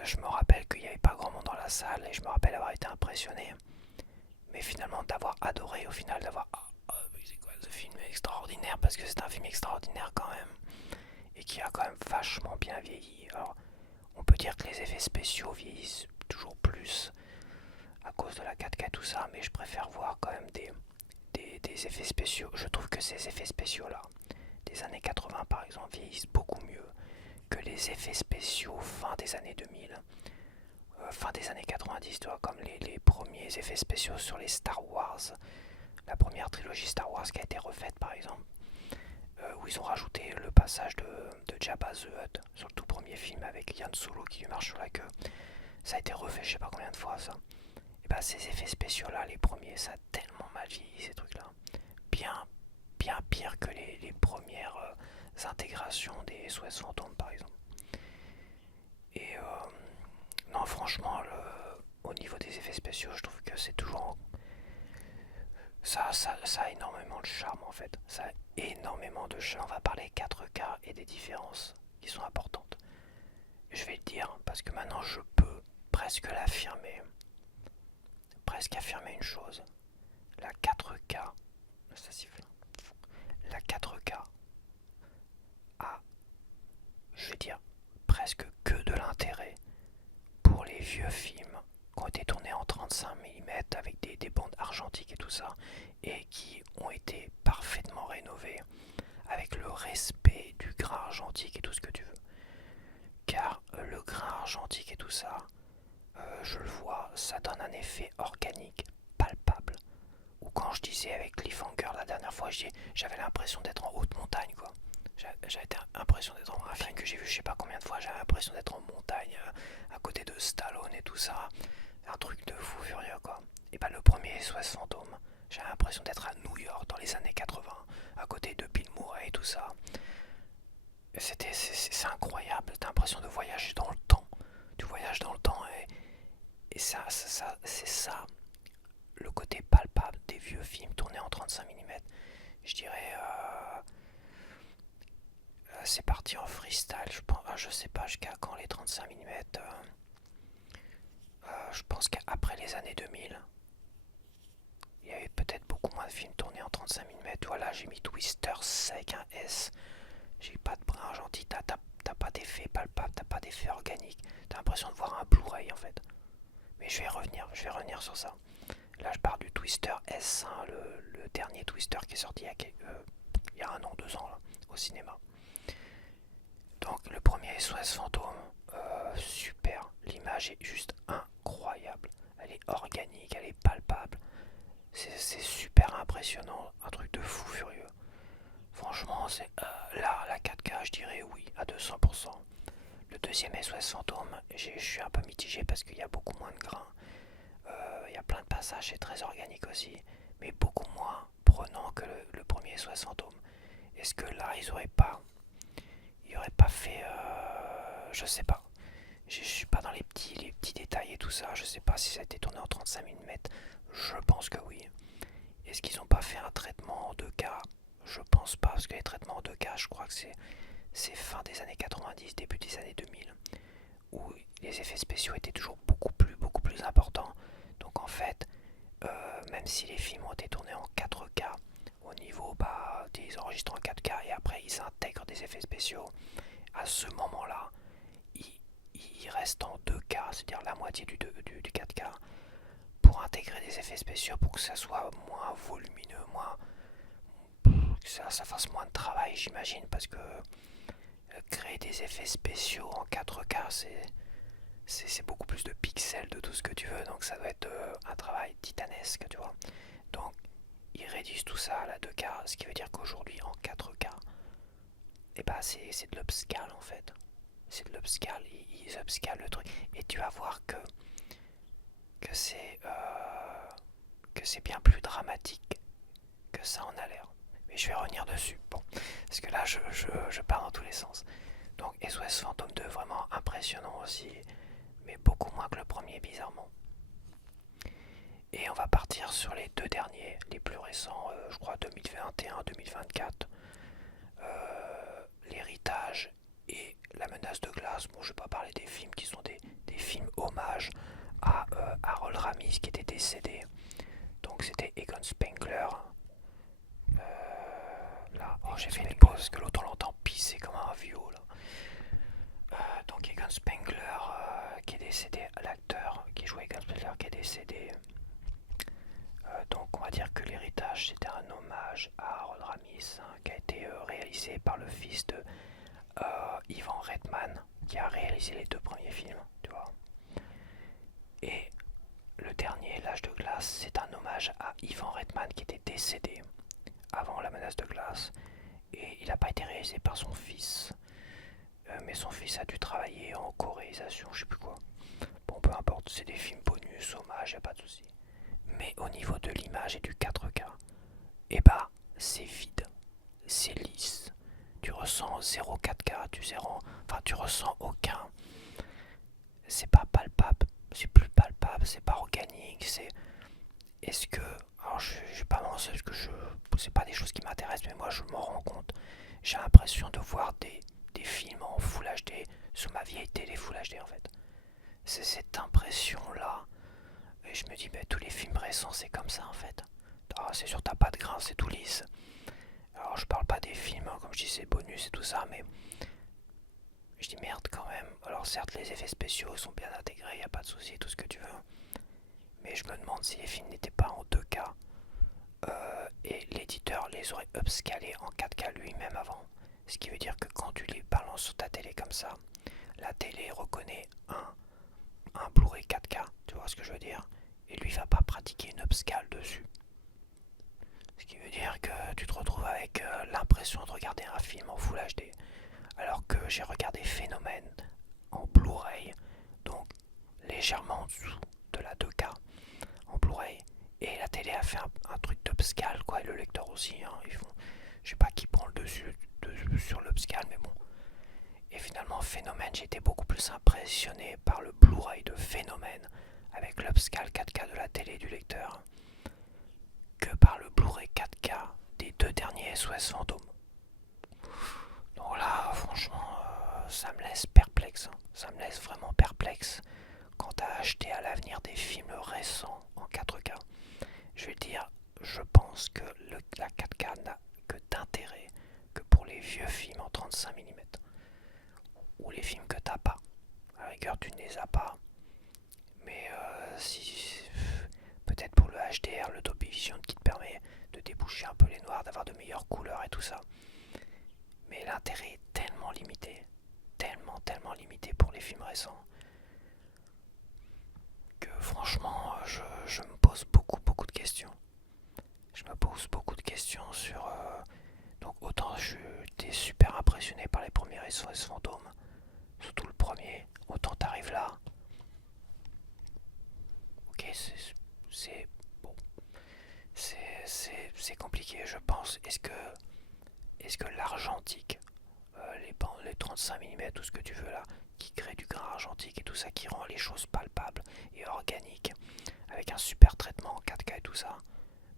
Je me rappelle qu'il n'y avait pas grand monde dans la salle et je me rappelle avoir été impressionné. Mais finalement d'avoir adoré au final, d'avoir... c'est quoi de film extraordinaire parce que c'est un film extraordinaire quand même et qui a quand même vachement bien vieilli. Alors, on peut dire que les effets spéciaux vieillissent toujours plus à cause de la 4K tout ça, mais je préfère voir quand même des effets spéciaux. Je trouve que ces effets spéciaux là, des années 80 par exemple, vieillissent beaucoup mieux que les effets spéciaux fin des années 2000, fin des années 90, tu vois, comme les premiers effets spéciaux sur les Star Wars, la première trilogie Star Wars qui a été refaite par exemple, où ils ont rajouté le passage de Jabba the Hutt sur le tout premier film avec Yann Solo qui lui marche sur la queue. Ça a été refait je sais pas combien de fois ça. Et bah ces effets spéciaux là, les premiers, ça a tellement mal vieilli ces trucs là. Bien, bien pire que les premières intégrations des SOS Fantômes par exemple. Et non franchement, au niveau des effets spéciaux, je trouve que c'est toujours... Ça a énormément de charme en fait. Ça a énormément de charme. On va parler 4K et des différences qui sont importantes. Je vais le dire parce que maintenant je peux presque l'affirmer. Presque affirmer une chose. La 4K, ça siffle. La 4K a, je vais dire, presque que de l'intérêt pour les vieux films qui ont été tournés en 35 mm avec des bandes argentiques et tout ça, et qui ont été parfaitement rénovés avec le respect du grain argentique et tout ce que tu veux. Car le grain argentique et tout ça, je le vois, ça donne un effet organique palpable. Ou quand je disais avec Cliffhanger la dernière fois, j'avais l'impression d'être en haute montagne quoi. J'avais l'impression d'être en un film que j'ai vu je sais pas combien de fois, j'avais l'impression d'être en montagne à côté de Stallone et tout ça. Un truc de fou furieux quoi. Et bah le premier SOS Fantôme, j'avais l'impression d'être à New York dans les années 80, à côté de Bill Murray et tout ça. C'est incroyable, t'as l'impression de voyager dans le temps. Tu voyages dans le temps et c'est ça le côté palpable des vieux films tournés en 35 mm. Je dirais c'est parti en freestyle, je sais pas jusqu'à quand les 35 mm. Je pense qu'après les années 2000, il y avait peut-être beaucoup moins de films tournés en 35 mm. Voilà, j'ai mis Twister avec un S. J'ai pas de brin argenti, t'as pas d'effet palpable, t'as pas d'effet organique. T'as l'impression de voir un Blu-ray en fait. Mais je vais revenir sur ça. Là, je pars du Twister S, hein, le dernier Twister qui est sorti il y a 1 an, 2 ans là, au cinéma. Donc le premier SOS Fantôme, super. L'image est juste incroyable. Elle est organique, elle est palpable. C'est super impressionnant, un truc de fou furieux. Franchement, c'est là, la 4K, je dirais oui, à 200%. Le deuxième SOS Fantôme, je suis un peu mitigé parce qu'il y a beaucoup moins de grains. Il y a plein de passages, c'est très organique aussi, mais beaucoup moins prenant que le premier SOS Fantôme. Est-ce que là, ils auraient pas fait, je sais pas. Je suis pas dans les petits détails et tout ça. Je sais pas si ça a été tourné en 35 mm. Je pense que oui. Est-ce qu'ils ont pas fait un traitement en 2K? Je pense pas, parce que les traitements en 2K, je crois que c'est fin des années 90, début des années 2000, où les effets spéciaux étaient toujours beaucoup plus importants. Donc en fait, même si les films ont été tournés en 4K, au niveau, ils enregistrent en 4K et après ils intègrent des effets spéciaux, à ce moment-là, ils restent en 2K, c'est-à-dire la moitié du 4K, pour intégrer des effets spéciaux pour que ça soit moins volumineux, que ça fasse moins de travail, j'imagine, parce que créer des effets spéciaux en 4K, c'est beaucoup plus de pixels de tout ce que tu veux, donc ça doit être un travail titanesque, tu vois. Donc ils réduisent tout ça à la 2K, ce qui veut dire qu'aujourd'hui en 4K, et c'est de l'upscale en fait. C'est de l'upscale, ils upscalent le truc, et tu vas voir que c'est bien plus dramatique que ça en a l'air. Mais je vais revenir dessus, bon, parce que là je pars dans tous les sens. Donc SOS Phantom 2, vraiment impressionnant aussi, mais beaucoup moins que le premier bizarrement. Et on va partir sur les deux derniers, les plus récents, je crois 2021-2024. L'héritage et la menace de glace. Bon, je vais pas parler des films qui sont des films hommages à Harold Ramis qui était décédé. Donc c'était Egon Spengler. j'ai fait une pause parce que l'autre on l'entend pisser comme un vieux là. Donc Egon Spengler qui est décédé, l'acteur qui jouait Egon Spengler qui est décédé. Donc on va dire que l'héritage c'était un hommage à Harold Ramis hein, qui a été réalisé par le fils de Ivan Reitman qui a réalisé les 2 premiers films, tu vois. Et le dernier, L'âge de glace, c'est un hommage à Ivan Reitman qui était décédé avant La menace de glace. Et il n'a pas été réalisé par son fils. Mais son fils a dû travailler en co-réalisation, je sais plus quoi. Bon, peu importe, c'est des films bonus, hommage, y a pas de souci. Mais au niveau de l'image et du 4K, eh bah, c'est vide, c'est lisse. Tu ressens 0 4K, tu ressens aucun. C'est pas palpable, c'est plus palpable, c'est pas organique, c'est. Est-ce que. Alors, je vais pas mentir parce que c'est pas des choses qui m'intéressent, mais moi je m'en rends compte. J'ai l'impression de voir des films en Full HD sous ma vieille télé Full HD en fait. C'est cette impression-là. Et je me dis, mais tous les films récents, c'est comme ça en fait. Ah, c'est sûr, t'as pas de grain, c'est tout lisse. Alors, je parle pas des films, hein, comme je dis, c'est bonus et tout ça, mais je dis merde quand même. Alors, certes, les effets spéciaux sont bien intégrés, y a pas de souci, tout ce que tu veux. Mais je me demande si les films n'étaient pas en 2K et l'éditeur les aurait upscalés en 4K lui-même avant. Ce qui veut dire que quand tu les balances sur ta télé comme ça, la télé reconnaît un Blu-ray 4K, tu vois ce que je veux dire, et lui va pas pratiquer une upscale dessus. Ce qui veut dire que tu te retrouves avec l'impression de regarder un film en Full HD, alors que j'ai regardé Phénomène en Blu-ray, donc légèrement en dessous de la 2K en Blu-ray, et la télé a fait un truc d'upscale, quoi, et le lecteur aussi, hein, je sais pas qui prend le dessus sur l'upscale, mais bon. Et finalement, Phénomène, j'ai été beaucoup plus impressionné par le Blu-ray de Phénomène avec l'upscale 4K de la télé et du lecteur que par le Blu-ray 4K des 2 derniers SOS Fantômes. Donc là, franchement, ça me laisse perplexe. Hein. Ça me laisse vraiment perplexe quant à acheter à l'avenir des films récents en 4K. Je vais dire, je pense que la 4K n'a que d'intérêt que pour les vieux films en 35 mm. Ou les films que t'as pas. À la rigueur, tu ne les as pas. Mais si peut-être pour le HDR, le Dolby Vision qui te permet de déboucher un peu les noirs, d'avoir de meilleures couleurs et tout ça. Mais l'intérêt est tellement limité pour les films récents que franchement, je me pose beaucoup de questions. Je me pose beaucoup de questions sur. Donc autant j'étais super impressionné par les premiers SOS Fantômes, surtout le premier, autant t'arrives là. Ok, c'est bon, c'est compliqué, je pense. Est-ce que l'argentique, les 35 mm, tout ce que tu veux là, qui crée du grain argentique et tout ça, qui rend les choses palpables et organiques, avec un super traitement en 4K et tout ça,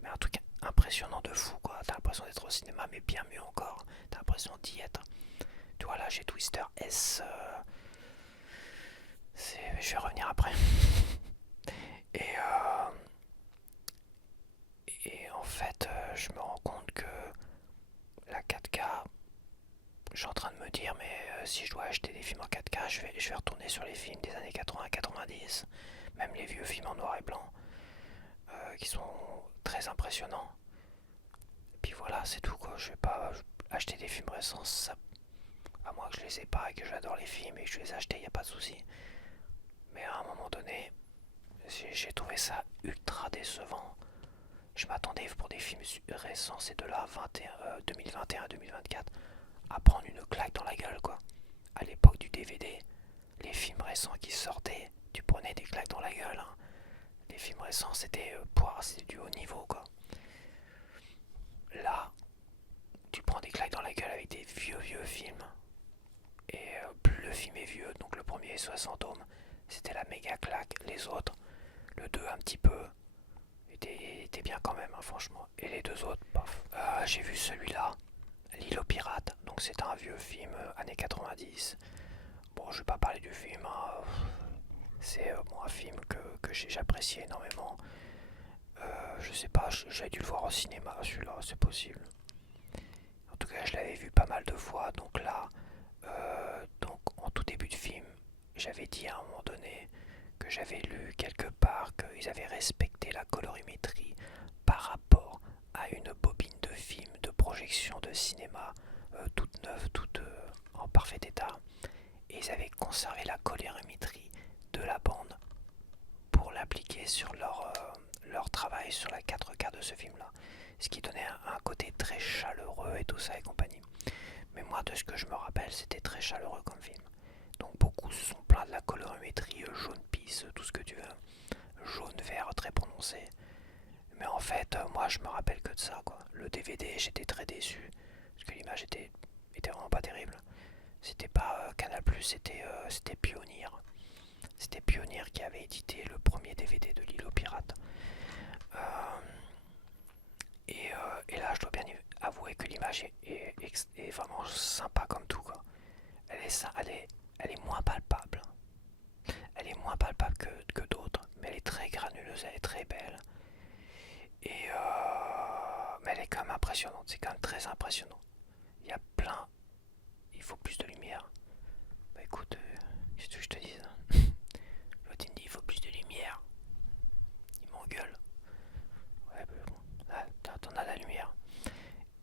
mais un truc impressionnant de fou quoi. T'as l'impression d'être au cinéma, mais bien mieux encore. T'as l'impression d'y être. Tu vois là, j'ai Twister S. Je vais revenir après. Et, et en fait, je me rends compte que la 4K, je suis en train de me dire, mais si je dois acheter des films en 4K, je vais retourner sur les films des années 80-90, même les vieux films en noir et blanc, qui sont très impressionnants. Et puis voilà, c'est tout quoi. Je vais pas acheter des films récents, ça, à moins que je les ai pas et que j'adore les films et que je les ai achetés, y a pas de souci. Mais à un moment donné, j'ai trouvé ça ultra décevant. Je m'attendais pour des films récents, c'est de là 2021-2024, à prendre une claque dans la gueule quoi. À l'époque du DVD, les films récents qui sortaient, tu prenais des claques dans la gueule. Hein. Les films récents c'était c'était du haut niveau quoi. Là, tu prends des claques dans la gueule avec des vieux films. Et plus le film est vieux, donc le premier SOS Fantôme, c'était la méga claque. Les autres, le 2 un petit peu, était bien quand même, hein, franchement. Et les 2 autres, paf. J'ai vu celui-là, L'île aux pirates, donc c'est un vieux film années 90. Bon, je vais pas parler du film, hein. C'est un film que j'appréciais énormément. Je sais pas, j'avais dû le voir au cinéma, celui-là, c'est possible. En tout que je l'avais vu pas mal de fois. Donc là, donc en tout début de film, j'avais dit à un moment donné que j'avais lu quelque part qu'ils avaient respecté la colorimétrie par rapport à une bobine de film de projection de cinéma toute neuve, toute en parfait état. Et ils avaient conservé la colorimétrie de la bande pour l'appliquer sur leur travail sur la 4K de ce film-là. Ce qui donnait un côté très chaleureux et tout ça et compagnie. Mais moi, de ce que je me rappelle, c'était très chaleureux comme film. Donc beaucoup se sont plaints de la colorimétrie jaune pisse, tout ce que tu veux. Jaune, vert, très prononcé. Mais en fait, moi, je me rappelle que de ça, quoi. Le DVD, j'étais très déçu. Parce que l'image était vraiment pas terrible. C'était pas Canal+, c'était Pioneer. C'était Pioneer qui avait édité le premier DVD de l'île aux pirates. Euh, et là, je dois bien avouer que l'image est vraiment sympa comme tout, quoi. Elle est moins palpable. Elle est moins palpable que d'autres, mais elle est très granuleuse, elle est très belle. Mais elle est quand même impressionnante, c'est quand même très impressionnant. Il y a plein, il faut plus de lumière. Bah écoute, qu'est-ce que je te dis, hein. L'autre il me dit il faut plus de lumière. Il m'engueule. Ouais, bah bon, là, t'en as la lumière.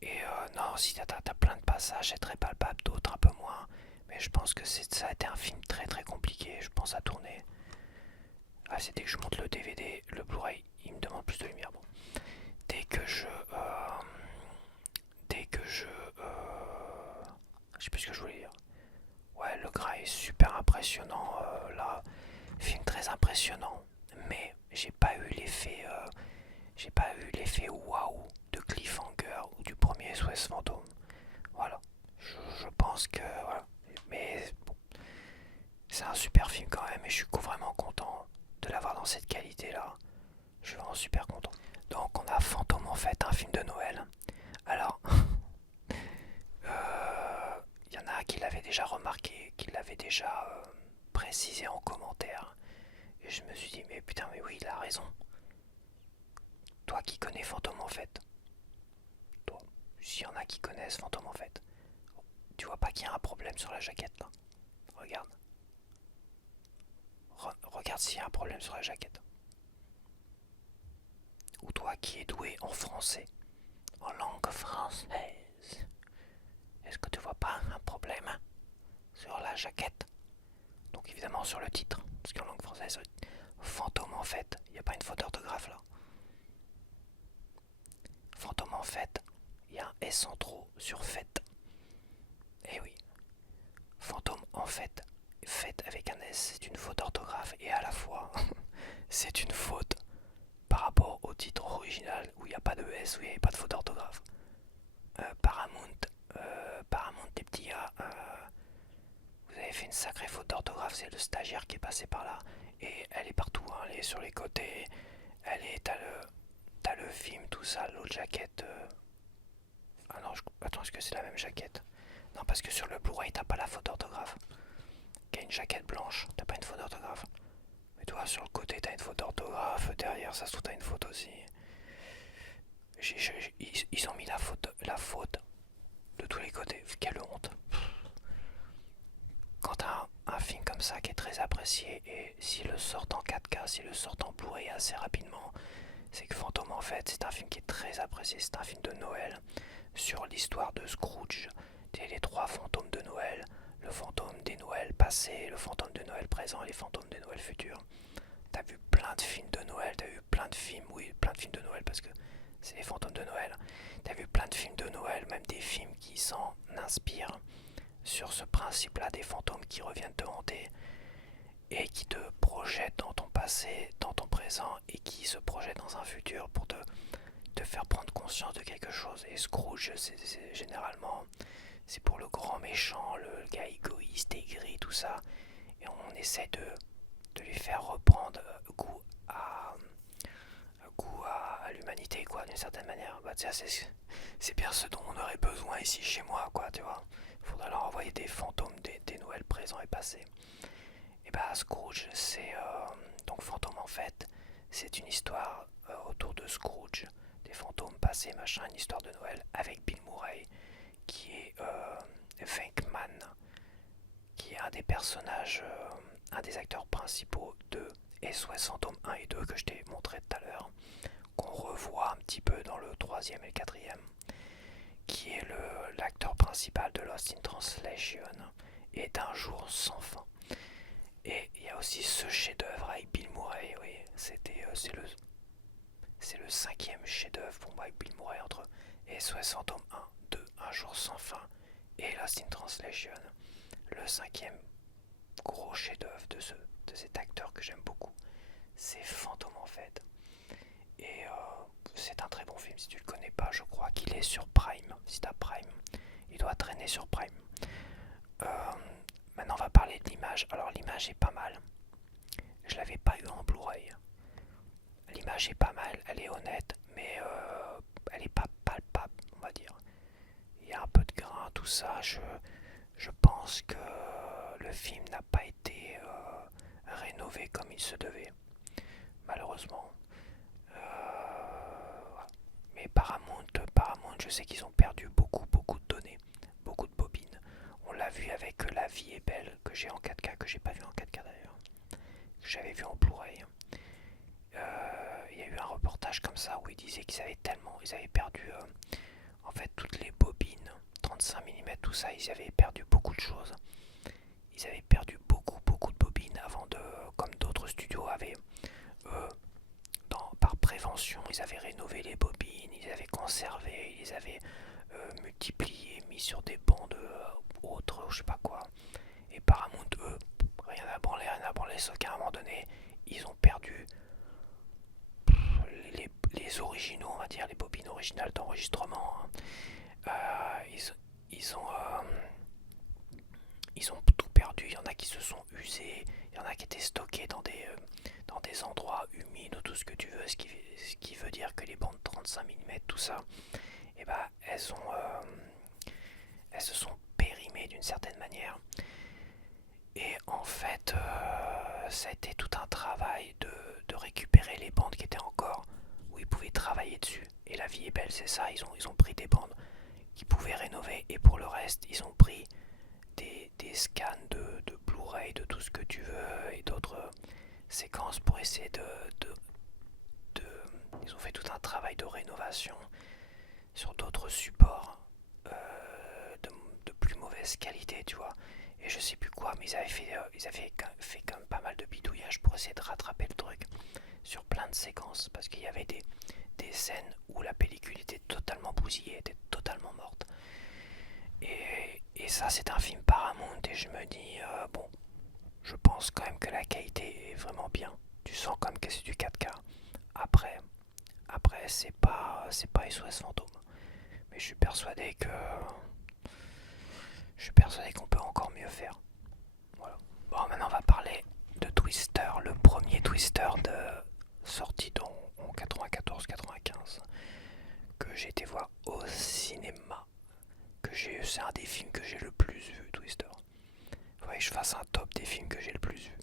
Et non, si t'as plein de passages, c'est très palpable, d'autres un peu moins. Mais je pense que ça a été un film très très compliqué, je pense, à tourner. Ah, c'est dès que je monte le DVD, le Blu-ray, il me demande plus de lumière. Bon. Dès que je. Dès que je. Je sais plus ce que je voulais dire. Ouais, le gras est super impressionnant. Là, film très impressionnant. Mais j'ai pas eu l'effet. J'ai pas eu l'effet waouh de Cliffhanger ou du premier SOS Fantôme. Voilà. Je pense que. Voilà. Mais bon, c'est un super film quand même et je suis vraiment content de l'avoir dans cette qualité-là. Je suis vraiment super content. Donc on a Fantôme en fait, un film de Noël. Alors, il y en a qui l'avaient déjà remarqué, qui l'avaient déjà précisé en commentaire. Et je me suis dit, mais putain, mais oui, il a raison. Toi qui connais Fantôme en fait, toi, s'il y en a qui connaissent Fantôme en fait, tu vois pas qu'il y a un problème sur la jaquette là. Regarde. Regarde s'il y a un problème sur la jaquette. Ou toi qui es doué en français, en langue française, est-ce que tu vois pas un problème sur la jaquette? Donc évidemment sur le titre, parce qu'en langue française, Fantôme en fait, il n'y a pas une faute d'orthographe là. Fantôme en fait, il y a un S en trop sur fait. Eh oui, Fantôme en fait, fait avec un S, c'est une faute d'orthographe et à la fois, c'est une faute par rapport au titre original où il n'y a pas de S, où il n'y avait pas de faute d'orthographe. Paramount, les petits gars, vous avez fait une sacrée faute d'orthographe, c'est le stagiaire qui est passé par là. Et elle est partout, hein, elle est sur les côtés, t'as le film, tout ça, l'autre jaquette. Ah non, attends, est-ce que c'est la même jaquette? Non, parce que sur le Blu-ray, t'as pas la faute d'orthographe. T'as une jaquette blanche, t'as pas une faute d'orthographe. Mais toi, sur le côté, t'as une faute d'orthographe, derrière, ça se trouve, t'as une faute aussi. Ils ont mis la faute de tous les côtés. Quelle honte. Quand t'as un film comme ça qui est très apprécié et s'il le sort en 4K, s'il le sort en Blu-ray assez rapidement, c'est que Fantôme en fait c'est un film qui est très apprécié, c'est un film de Noël sur l'histoire de Scrooge, les trois fantômes de Noël, le fantôme des Noëls passés, le fantôme de Noël présent et les fantômes des Noëls futurs. T'as vu plein de films de Noël, t'as vu plein de films, oui, plein de films de Noël parce que c'est les fantômes de Noël. T'as vu plein de films de Noël, même des films qui s'en inspirent sur ce principe-là des fantômes qui reviennent te hanter et qui te projettent dans ton passé, dans ton présent et qui se projettent dans un futur pour te faire prendre conscience de quelque chose. Et Scrooge, généralement, c'est pour le grand méchant, le gars égoïste, aigri, tout ça. Et on essaie de lui faire reprendre goût à l'humanité, quoi, d'une certaine manière. Bah, c'est bien ce dont on aurait besoin ici chez moi, quoi, tu vois. Il faudrait leur envoyer des fantômes des Noëls présents et passés. Et bah, Scrooge, c'est donc fantôme en fait, c'est une histoire autour de Scrooge, des fantômes passés, machin, une histoire de Noël avec Bill Murray qui est Venkman, qui est un des personnages, un des acteurs principaux de SOS Fantôme 1 et 2 que je t'ai montré tout à l'heure, qu'on revoit un petit peu dans le troisième et le quatrième, qui est l'acteur principal de Lost in Translation et d'Un jour sans fin. Et il y a aussi ce chef-d'œuvre avec Bill Murray, oui, c'est le cinquième chef-d'œuvre pour moi avec Bill Murray entre SOS Fantôme 1, 2, Un jour sans fin et Lost in Translation. Le cinquième gros chef-d'œuvre de cet acteur que j'aime beaucoup, c'est Fantôme en fait. Et c'est un très bon film. Si tu le connais pas, je crois qu'il est sur Prime. Si t'as Prime, il doit traîner sur Prime. Euh, Maintenant, on va parler de l'image. Alors, l'image est pas mal. Je l'avais pas eu en Blu-ray. L'image est pas mal, elle est honnête, mais elle est pas palpable, on va dire. Il y a un peu de grain, tout ça. Je pense que le film n'a pas été rénové comme il se devait, malheureusement. Mais Paramount, je sais qu'ils ont perdu beaucoup de données, beaucoup de bobines. On l'a vu avec La vie est belle, que j'ai en 4K, que j'ai pas vu en 4K d'ailleurs, que j'avais vu en Blu-ray. Il y a eu un reportage comme ça où ils disaient ils avaient perdu en fait toutes les bobines, 35 mm, tout ça, ils avaient perdu beaucoup de choses. Ils avaient perdu beaucoup de bobines avant de, comme d'autres studios avaient, euh, par prévention, ils avaient rénové les bobines, ils avaient conservé, ils les avaient multipliées, mis sur des bandes autres, je sais pas quoi. Et Paramount, eux, rien à branler, sauf qu'à un moment donné, ils ont perdu les originaux, on va dire, les bobines originales d'enregistrement. Ils ont tout perdu. Il y en a qui se sont usés, il y en a qui étaient stockés dans des endroits humides ou tout ce que tu veux, ce qui veut dire que les bandes 35 mm, tout ça, et bah, elles se sont périmées d'une certaine manière. Et en fait, ça a été tout un travail de récupérer les bandes qui étaient encore, où ils pouvaient travailler dessus. Et La vie est belle, c'est ça, ils ont pris des bandes qu'ils pouvaient rénover, et pour le reste, ils ont pris des scans de Blu-ray, de tout ce que tu veux, et d'autres séquences pour essayer de... Ils ont fait tout un travail de rénovation sur d'autres supports de plus mauvaise qualité, tu vois. Et je sais plus quoi, mais ils avaient fait quand même pas mal de bidouillage pour essayer de rattraper le truc sur plein de séquences, parce qu'il y avait des scènes où la pellicule était totalement bousillée, était totalement morte. Et ça, c'est un film Paramount, et je me dis, bon, je pense quand même que la qualité est vraiment bien. Tu sens quand même que c'est du 4K. Après, c'est pas SOS Fantôme. Mais je suis persuadé qu'on peut encore mieux faire. Voilà. Bon, maintenant on va parler de Twister, le premier Twister sorti en 94-95, que j'ai été voir au cinéma. C'est un des films que j'ai le plus vu, Twister. Il faudrait que je fasse un top des films que j'ai le plus vu.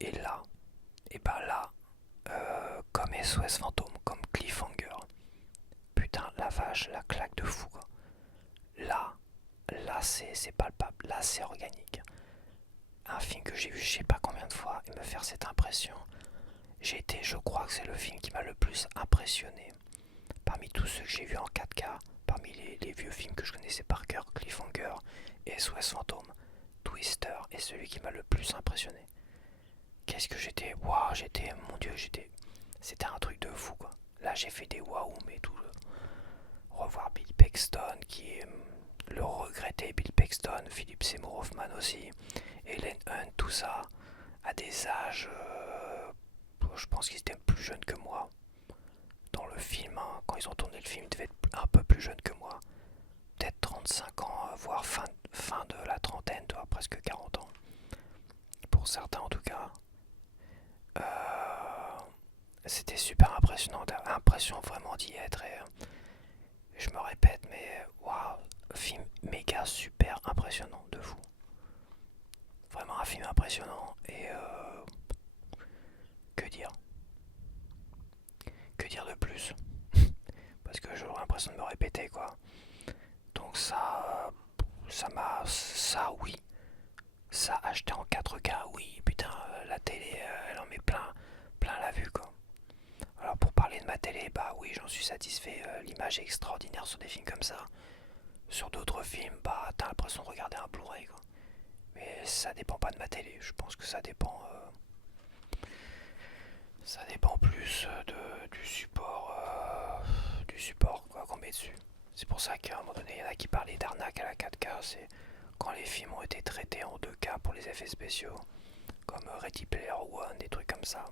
Et là, comme SOS Fantôme, comme Cliffhanger, putain, la vache, la claque de fou, quoi. Là, là c'est palpable, là c'est organique. Un film que j'ai vu je sais pas combien de fois et me faire cette impression. Je crois que c'est le film qui m'a le plus impressionné. Parmi tous ceux que j'ai vus en 4K, parmi les vieux films que je connaissais par cœur, Cliffhanger et SOS Fantôme, Twister est celui qui m'a le plus impressionné. Qu'est-ce que j'étais, waouh, mon dieu, c'était un truc de fou, quoi. Là j'ai fait des waouh, mais tout. Revoir Bill Paxton, qui est le regretté Bill Paxton, Philip Seymour Hoffman aussi, Helen Hunt, tout ça, à des âges, je pense qu'ils étaient plus jeunes que moi. Dans le film, hein, quand ils ont tourné le film, ils devaient être un peu plus jeunes que moi. Peut-être 35 ans, voire fin de la trentaine, toi, presque 40 ans. Pour certains en tout cas. C'était super impressionnant, l'impression vraiment d'y être. Et je me répète, mais waouh, film méga super impressionnant, de fou. Vraiment un film impressionnant. Et que dire Que dire de plus? Parce que j'aurais l'impression de me répéter, quoi. Donc ça oui. Ça acheté en 4K, oui, putain, la télé, elle en met plein la vue, quoi. Alors pour parler de ma télé, bah oui, j'en suis satisfait, l'image est extraordinaire sur des films comme ça. Sur d'autres films, bah t'as l'impression de regarder un Blu-ray, quoi. Mais ça dépend pas de ma télé, je pense que ça dépend plus du support quoi qu'on met dessus. C'est pour ça qu'à un moment donné, il y en a qui parlaient d'arnaque à la 4K, c'est quand les films ont été traités en 2K pour les effets spéciaux, comme Ready Player One, des trucs comme ça,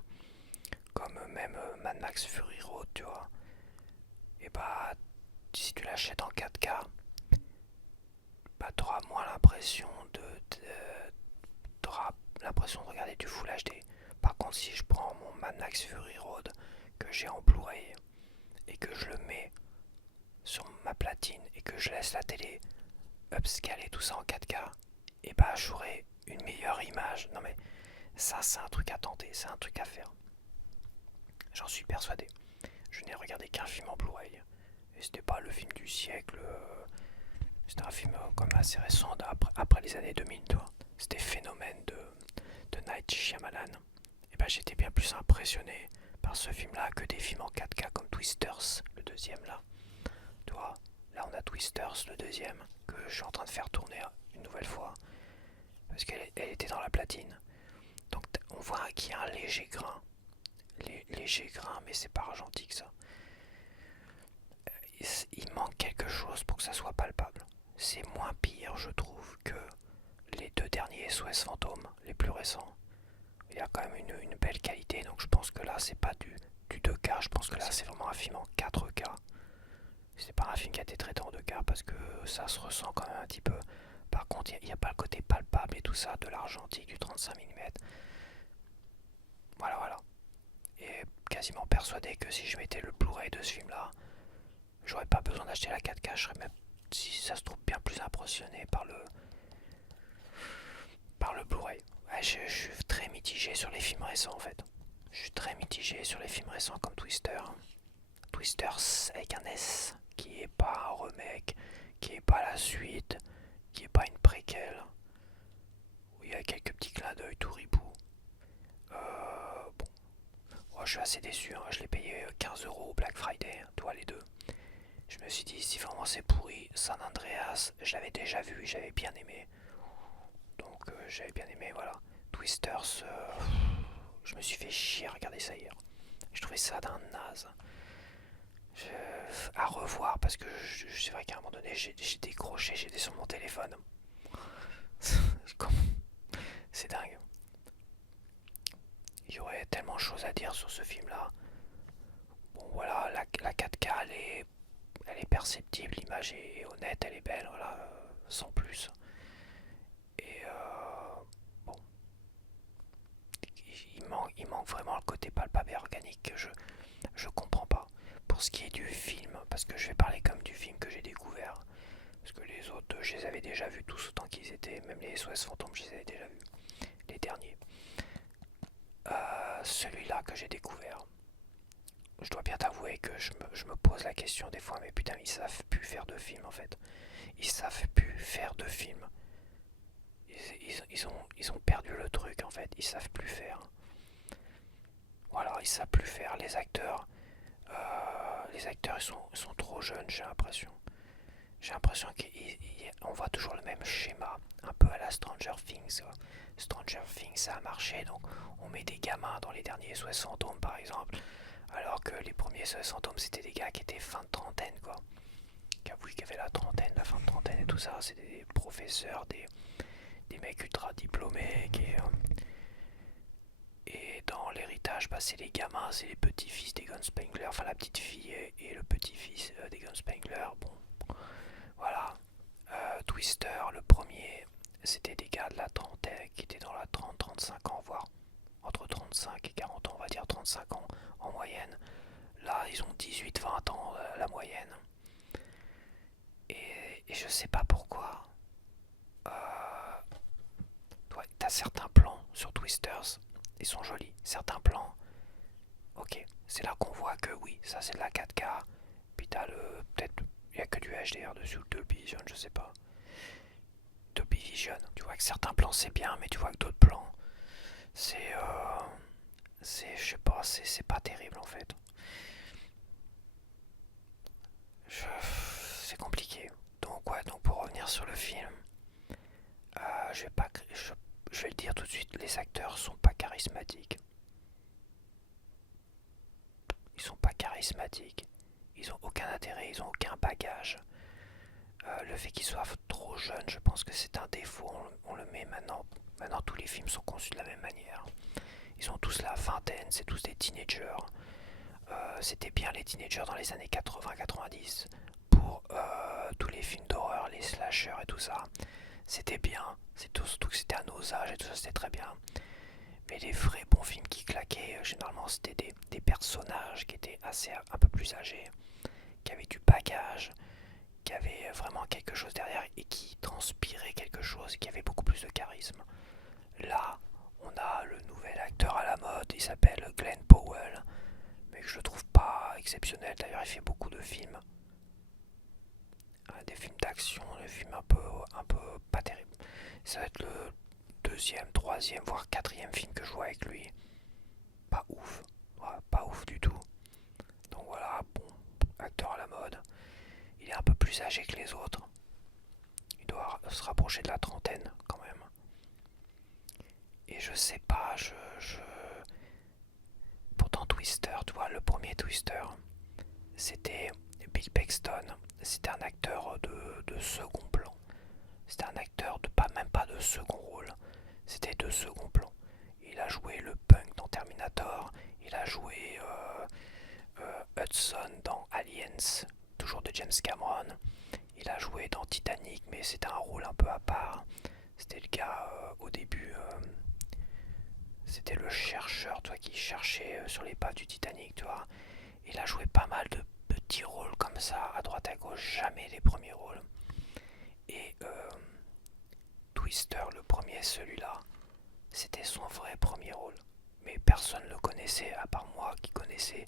comme même Mad Max Fury Road, tu vois. Et bah, si tu l'achètes en 4K, bah t'auras moins l'impression t'auras l'impression de regarder du Full HD. Par contre, si je prends mon Mad Max Fury Road que j'ai en Blu-ray et que je le mets sur ma platine et que je laisse la télé upscaler tout ça en 4K, et bah j'aurai une meilleure image. Non mais ça c'est un truc à tenter, c'est un truc à faire. J'en suis persuadé. Je n'ai regardé qu'un film en Blu-ray. Et c'était pas le film du siècle. C'était un film comme assez récent après les années 2000, tu vois. C'était Phénomène de Night Shyamalan. Et ben j'étais bien plus impressionné par ce film-là que des films en 4K comme Twisters, le deuxième là. Tu vois, là on a Twisters, le deuxième, que je suis en train de faire tourner une nouvelle fois. Parce qu'elle était dans la platine. Donc on voit qu'il y a un léger grain. Léger grain, mais c'est pas argentique ça. Il manque quelque chose pour que ça soit palpable. C'est moins pire, je trouve, que les deux derniers SOS Fantômes, les plus récents. Il y a quand même une belle qualité, donc je pense que là, c'est pas du 2K, je pense que là, c'est vraiment un film en 4K. C'est pas un film qui a été traité en 2K parce que ça se ressent quand même un petit peu. Par contre, il n'y a pas le côté palpable et tout ça de l'argentique, du 35 mm. Voilà, voilà. Et quasiment persuadé que si je mettais le Blu-ray de ce film-là, j'aurais pas besoin d'acheter la 4K, je serais même, si ça se trouve, bien plus impressionné par le Blu-ray. Ouais, je suis très mitigé sur les films récents en fait. Je suis très mitigé sur les films récents comme Twisters avec un S, qui est pas un remake, qui est pas la suite, qui est pas une préquelle, où il y a quelques petits clins d'œil tout ribou. Bon, moi, je suis assez déçu, hein. Je l'ai payé 15 € au Black Friday, toi les deux. Je me suis dit, si vraiment c'est pourri, San Andreas, je l'avais déjà vu et j'avais bien aimé. Donc j'avais bien aimé, voilà. Twisters, je me suis fait chier à regarder ça hier. Je trouvais ça d'un naze. À revoir parce que c'est vrai qu'à un moment donné j'ai décroché, j'étais sur mon téléphone. C'est dingue. Il y aurait tellement de choses à dire sur ce film là. Bon voilà, la 4K elle est perceptible, l'image est honnête, elle est belle, voilà, sans plus. Et bon, il manque vraiment le côté palpable et organique que je comprends pas. Pour ce qui est du film, parce que je vais parler comme du film que j'ai découvert, parce que les autres, je les avais déjà vus tous autant qu'ils étaient, même les SOS Fantômes, je les avais déjà vus, les derniers. Celui-là que j'ai découvert, je dois bien t'avouer que je me pose la question des fois, mais putain, ils savent plus faire de films en fait. Ils savent plus faire de films. Ils ont perdu le truc en fait, ils savent plus faire. Voilà, ils savent plus faire. Les acteurs ils sont trop jeunes, j'ai l'impression. J'ai l'impression qu'on voit toujours le même schéma, un peu à la Stranger Things. Stranger Things ça a marché, donc on met des gamins dans les derniers SOS Fantômes par exemple, alors que les premiers SOS Fantômes c'était des gars qui étaient fin de trentaine quoi. Qui avaient la trentaine, la fin de trentaine et tout ça, c'était des professeurs, des mecs ultra diplômés et dans l'héritage, bah, c'est les gamins, c'est les petits-fils des Gunspengler, enfin la petite fille et le petit-fils des Gunspengler. Bon, voilà. Twister, le premier, c'était des gars de la trentaine qui étaient dans la 30-35 ans, voire entre 35 et 40 ans, on va dire 35 ans en moyenne. Là, ils ont 18-20 ans la moyenne. Et je sais pas pourquoi. Ouais, t'as certains plans sur Twisters, ils sont jolis. Certains plans, ok, c'est là qu'on voit que oui, ça c'est de la 4K. Puis t'as peut-être Il y a que du HDR dessus, le Dolby Vision, je sais pas. Dolby Vision, tu vois que certains plans c'est bien, mais tu vois que d'autres plans, c'est, je sais pas, c'est pas terrible en fait. C'est compliqué. Donc ouais, donc pour revenir sur le film, je vais pas, je vais le dire tout de suite, les acteurs sont pas charismatiques. Ils sont pas charismatiques. Ils ont aucun intérêt, ils ont aucun bagage. Le fait qu'ils soient trop jeunes, je pense que c'est un défaut. On le met maintenant. Maintenant, tous les films sont conçus de la même manière. Ils ont tous la vingtaine, c'est tous des teenagers. C'était bien les teenagers dans les années 80-90 pour tous les films d'horreur, les slashers et tout ça. C'était bien, c'est surtout que c'était à nos âges et tout ça, c'était très bien. Mais les vrais bons films qui claquaient, généralement, c'était des personnages qui étaient assez un peu plus âgés, qui avaient du bagage, qui avaient vraiment quelque chose derrière et qui transpiraient quelque chose, qui avait beaucoup plus de charisme. Là, on a le nouvel acteur à la mode, il s'appelle Glenn Powell, mais que je trouve pas exceptionnel. D'ailleurs, il fait beaucoup de films, des films d'action, des films un peu pas terribles. Ça va être le deuxième, troisième, voire quatrième film que je vois avec lui. Pas ouf, ouais, pas ouf du tout. Donc voilà, bon, acteur à la mode. Il est un peu plus âgé que les autres. Il doit se rapprocher de la trentaine quand même. Et je sais pas, pourtant Twister, tu vois, le premier Twister, c'était Bill Paxton. C'était un acteur de second plan. C'était un acteur de pas même pas de second rôle. C'était de second plan. Il a joué le punk dans Terminator. Il a joué Hudson dans Aliens, toujours de James Cameron. Il a joué dans Titanic, mais c'était un rôle un peu à part. C'était le gars au début, c'était le chercheur, toi, qui cherchait sur les pas du Titanic, tu vois. Il a joué pas mal de petits rôles comme ça, à droite à gauche, jamais les premiers rôles. Et Twister, le premier, celui-là, c'était son vrai premier rôle. Mais personne ne le connaissait, à part moi qui connaissait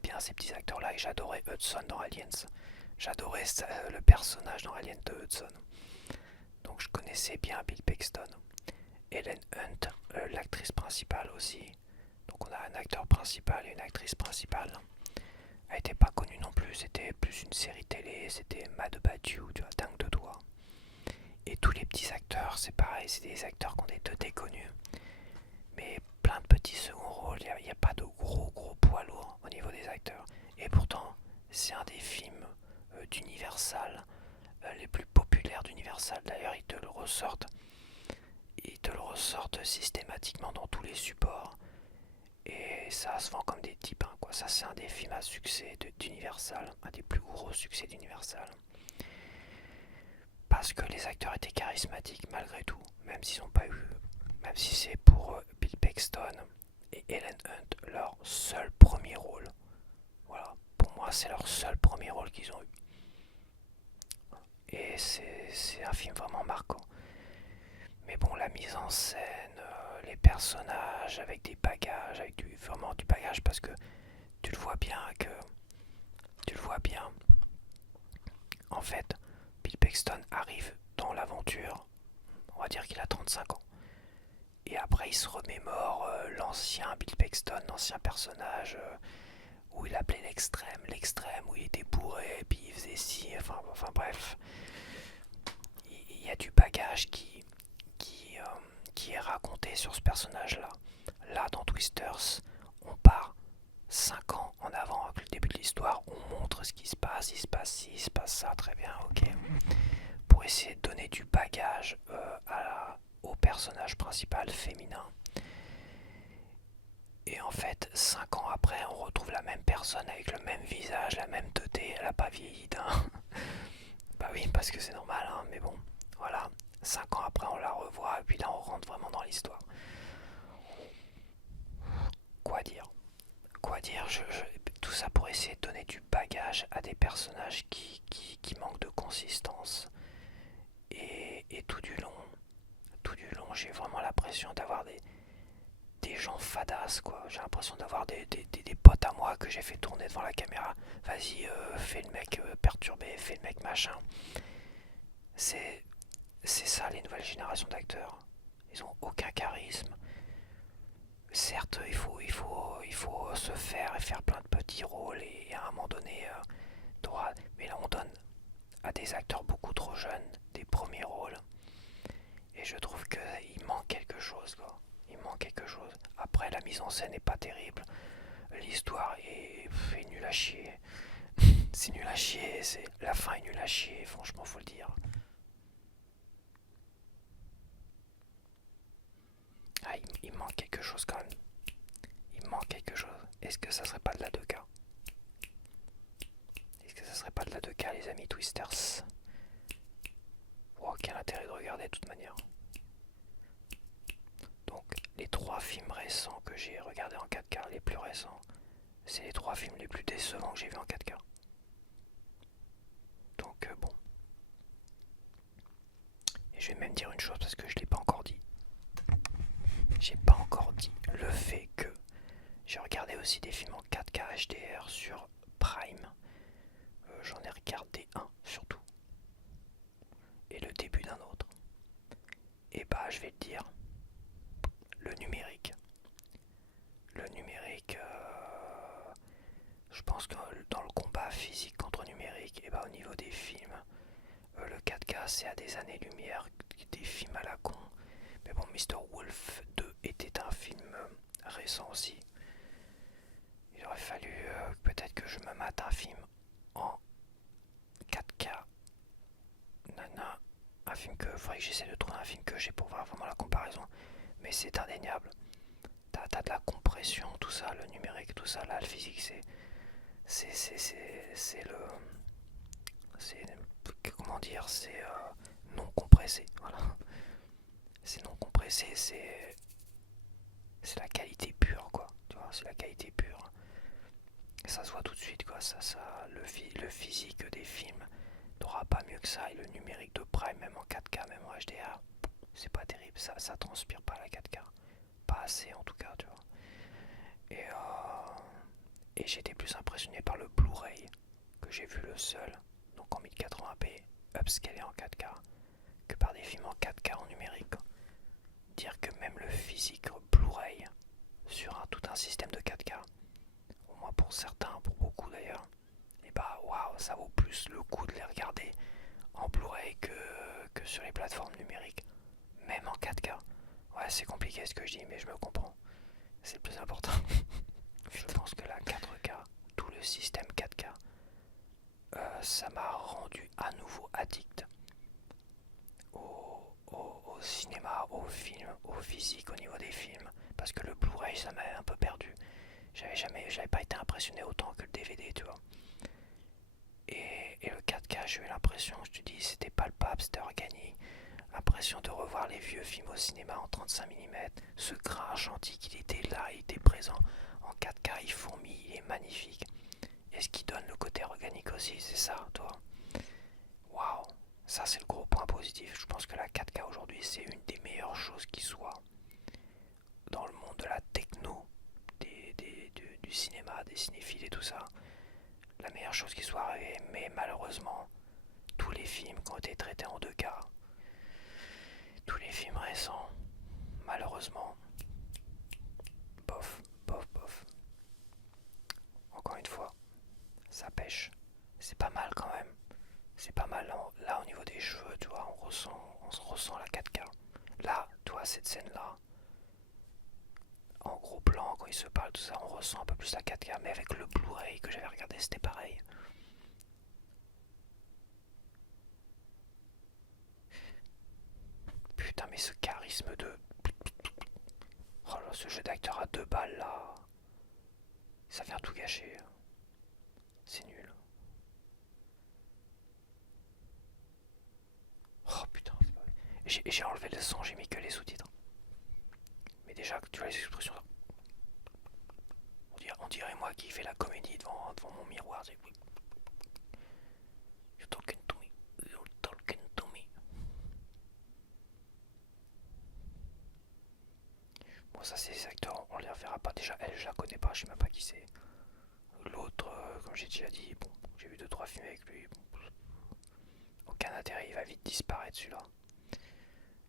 bien ces petits acteurs-là. Et j'adorais Hudson dans Aliens. J'adorais le personnage dans Alien de Hudson. Donc je connaissais bien Bill Paxton. Helen Hunt, l'actrice principale aussi. Donc on a un acteur principal et une actrice principale. Elle n'était pas connue non plus, c'était plus une série télé, c'était Mad About You, tu vois, dingue de toi. Et tous les petits acteurs, c'est pareil, c'est des acteurs qui ont des têtes connus. Mais plein de petits second rôles, il n'y a pas de gros poids lourds au niveau des acteurs. Et pourtant, c'est un des films d'Universal, les plus populaires d'Universal. D'ailleurs, ils te le ressortent systématiquement dans tous les supports. Et ça se vend comme des petits pains, quoi. Ça, c'est un des films à succès d'Universal, un des plus gros succès d'Universal. Parce que les acteurs étaient charismatiques malgré tout, même s'ils n'ont pas eu, même si c'est pour Bill Paxton et Helen Hunt leur seul premier rôle. Voilà, pour moi, c'est leur seul premier rôle qu'ils ont eu. Et c'est un film vraiment marquant. Mais bon, la mise en scène, les personnages avec des bagages, avec vraiment du bagage, parce que tu le vois bien que. Tu le vois bien. En fait, Bill Paxton arrive dans l'aventure, on va dire qu'il a 35 ans. Et après, il se remémore l'ancien Bill Paxton, l'ancien personnage où il appelait l'extrême, où il était bourré, puis il faisait ci, enfin bref. Il y a du bagage qui est raconté sur ce personnage-là. Là, dans Twisters, on part 5 ans en avant avec le début de l'histoire, on montre ce qui se passe, il se passe ci, il se passe ça, très bien, ok. Pour essayer de donner du bagage au personnage principal féminin. Et en fait, 5 ans après, on retrouve la même personne avec le même visage, la même teuté, elle a pas vieilli d'un. Bah oui, parce que c'est normal, hein, mais bon, voilà. 5 ans après, on la revoit, et puis là, on rentre vraiment dans l'histoire. Quoi dire? Quoi dire, tout ça pour essayer de donner du bagage à des personnages qui manquent de consistance. Et tout du long, j'ai vraiment l'impression d'avoir des des gens fadas quoi. J'ai l'impression d'avoir des potes à moi que j'ai fait tourner devant la caméra. Vas-y, fais le mec perturbé, fais le mec machin. C'est c'est ça les nouvelles générations d'acteurs. Ils ont aucun charisme. Certes, il faut se faire et faire plein de petits rôles et à un moment donné, mais là on donne à des acteurs beaucoup trop jeunes des premiers rôles et je trouve qu'il manque quelque chose quoi. Il manque quelque chose. Après la mise en scène n'est pas terrible, l'histoire est nulle à chier. C'est nul à chier, la fin est nulle à chier, franchement faut le dire. Ah, il manque quelque chose quand même. Il manque quelque chose. Est-ce que ça serait pas de la 2K? Est-ce que ça serait pas de la 2K les amis Twisters? Oh, quel intérêt de regarder de toute manière. Donc les trois films récents que j'ai regardés en 4K, les plus récents, c'est les trois films les plus décevants que j'ai vus en 4K. Donc bon. Et je vais même dire une chose parce que je l'ai pas encore dit. J'ai pas encore dit le fait que j'ai regardé aussi des films en 4K HDR sur Prime. J'en ai regardé un surtout. Et le début d'un autre. Et bah je vais te dire, le numérique. Le numérique, je pense que dans le combat physique contre numérique, et bah au niveau des films, le 4K c'est à des années-lumière des films à la con. Mais bon, Mr. Wolf 2 était un film récent aussi. Il aurait fallu peut-être que je me mate un film en 4K. Nana, un film que. Faudrait que j'essaie de trouver un film que j'ai pour voir vraiment la comparaison. Mais c'est indéniable. T'as de la compression, tout ça, le numérique, tout ça, là, le physique, c'est le. C'est. Comment dire, c'est non compressé, voilà. C'est non compressé, c'est la qualité pure, quoi. Tu vois, c'est la qualité pure. Et ça se voit tout de suite, quoi. Le physique des films n'aura pas mieux que ça. Et le numérique de Prime, même en 4K, même en HDR, c'est pas terrible. Ça transpire pas la 4K. Pas assez, en tout cas, tu vois. Et, et j'étais plus impressionné par le Blu-ray, que j'ai vu le seul, donc en 1080p, upscalé en 4K, que par des films en 4K en numérique. Dire que même le physique Blu-ray sur tout un système de 4K, au moins pour certains, pour beaucoup d'ailleurs, et bah waouh, ça vaut plus le coup de les regarder en Blu-ray que sur les plateformes numériques, même en 4K. Ouais, c'est compliqué ce que je dis, mais je me comprends. C'est le plus important. Je pense que la 4K, tout le système 4K, ça m'a rendu à nouveau addict au cinéma, au film, au physique, au niveau des films. Parce que le Blu-ray, ça m'a un peu perdu. J'avais pas été impressionné autant que le DVD, tu vois. Et le 4K, j'ai eu l'impression, je te dis, c'était palpable, c'était organique. L'impression de revoir les vieux films au cinéma en 35 mm. Ce grain chantique, il était là, il était présent. En 4K, il fourmille, il est magnifique. Et ce qui donne le côté organique aussi, c'est ça, toi. Waouh, ça c'est le gros point positif. Je pense que la 4K aujourd'hui, c'est une des meilleures choses qui soit dans le monde de la techno, du cinéma, des cinéphiles et tout ça. La meilleure chose qui soit arrivée, mais malheureusement, tous les films qui ont été traités en 2K, tous les films récents, malheureusement, bof, bof, bof. Encore une fois, ça pêche. C'est pas mal quand même. C'est pas mal là au niveau des cheveux, tu vois, on se ressent la 4K. Là, tu vois, cette scène-là, en gros plan, quand il se parle, tout ça, on ressent un peu plus la 4K, mais avec le Blu-ray que j'avais regardé, c'était pareil. Putain, mais ce charisme de. Oh là, ce jeu d'acteur à 2 balles là, ça vient tout gâcher. C'est nul. Oh putain, c'est pas vrai. J'ai enlevé le son, j'ai mis que les sous-titres. Mais déjà, tu vois les expressions là. On dirait moi qui fais la comédie devant mon miroir. You're talking to me. You're talking to me. Bon, ça c'est les acteurs, on les reverra pas. Déjà, elle, je la connais pas, je sais même pas qui c'est. L'autre, comme j'ai déjà dit, bon, j'ai vu deux trois films avec lui. Bon, aucun intérêt, il va vite disparaître celui-là.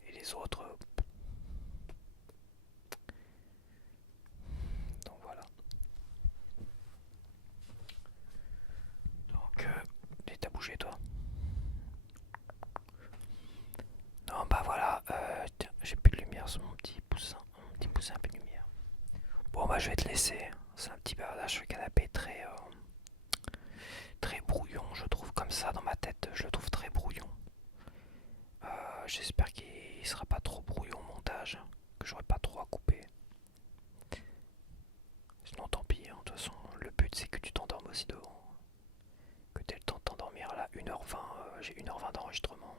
Et les autres, donc voilà. Donc, t'as bougé toi? Non, bah voilà, tiens, j'ai plus de lumière sur mon petit poussin, plus de lumière. Bon, bah je vais te laisser. C'est un petit bavardage sur le canapé très brouillon, je trouve comme ça dans ma tête, je le trouve très brouillon. J'espère qu'il sera pas trop brouillon au montage, que j'aurai pas trop à couper. Sinon tant pis, hein, de toute façon le but c'est que tu t'endormes aussi devant. Que tu aies le temps de t'endormir là, 1h20, j'ai 1h20 d'enregistrement.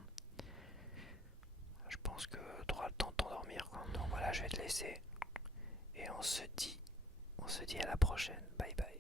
Je pense que tu auras le temps de t'endormir. Donc voilà, je vais te laisser. Et on se dit à la prochaine. Bye bye.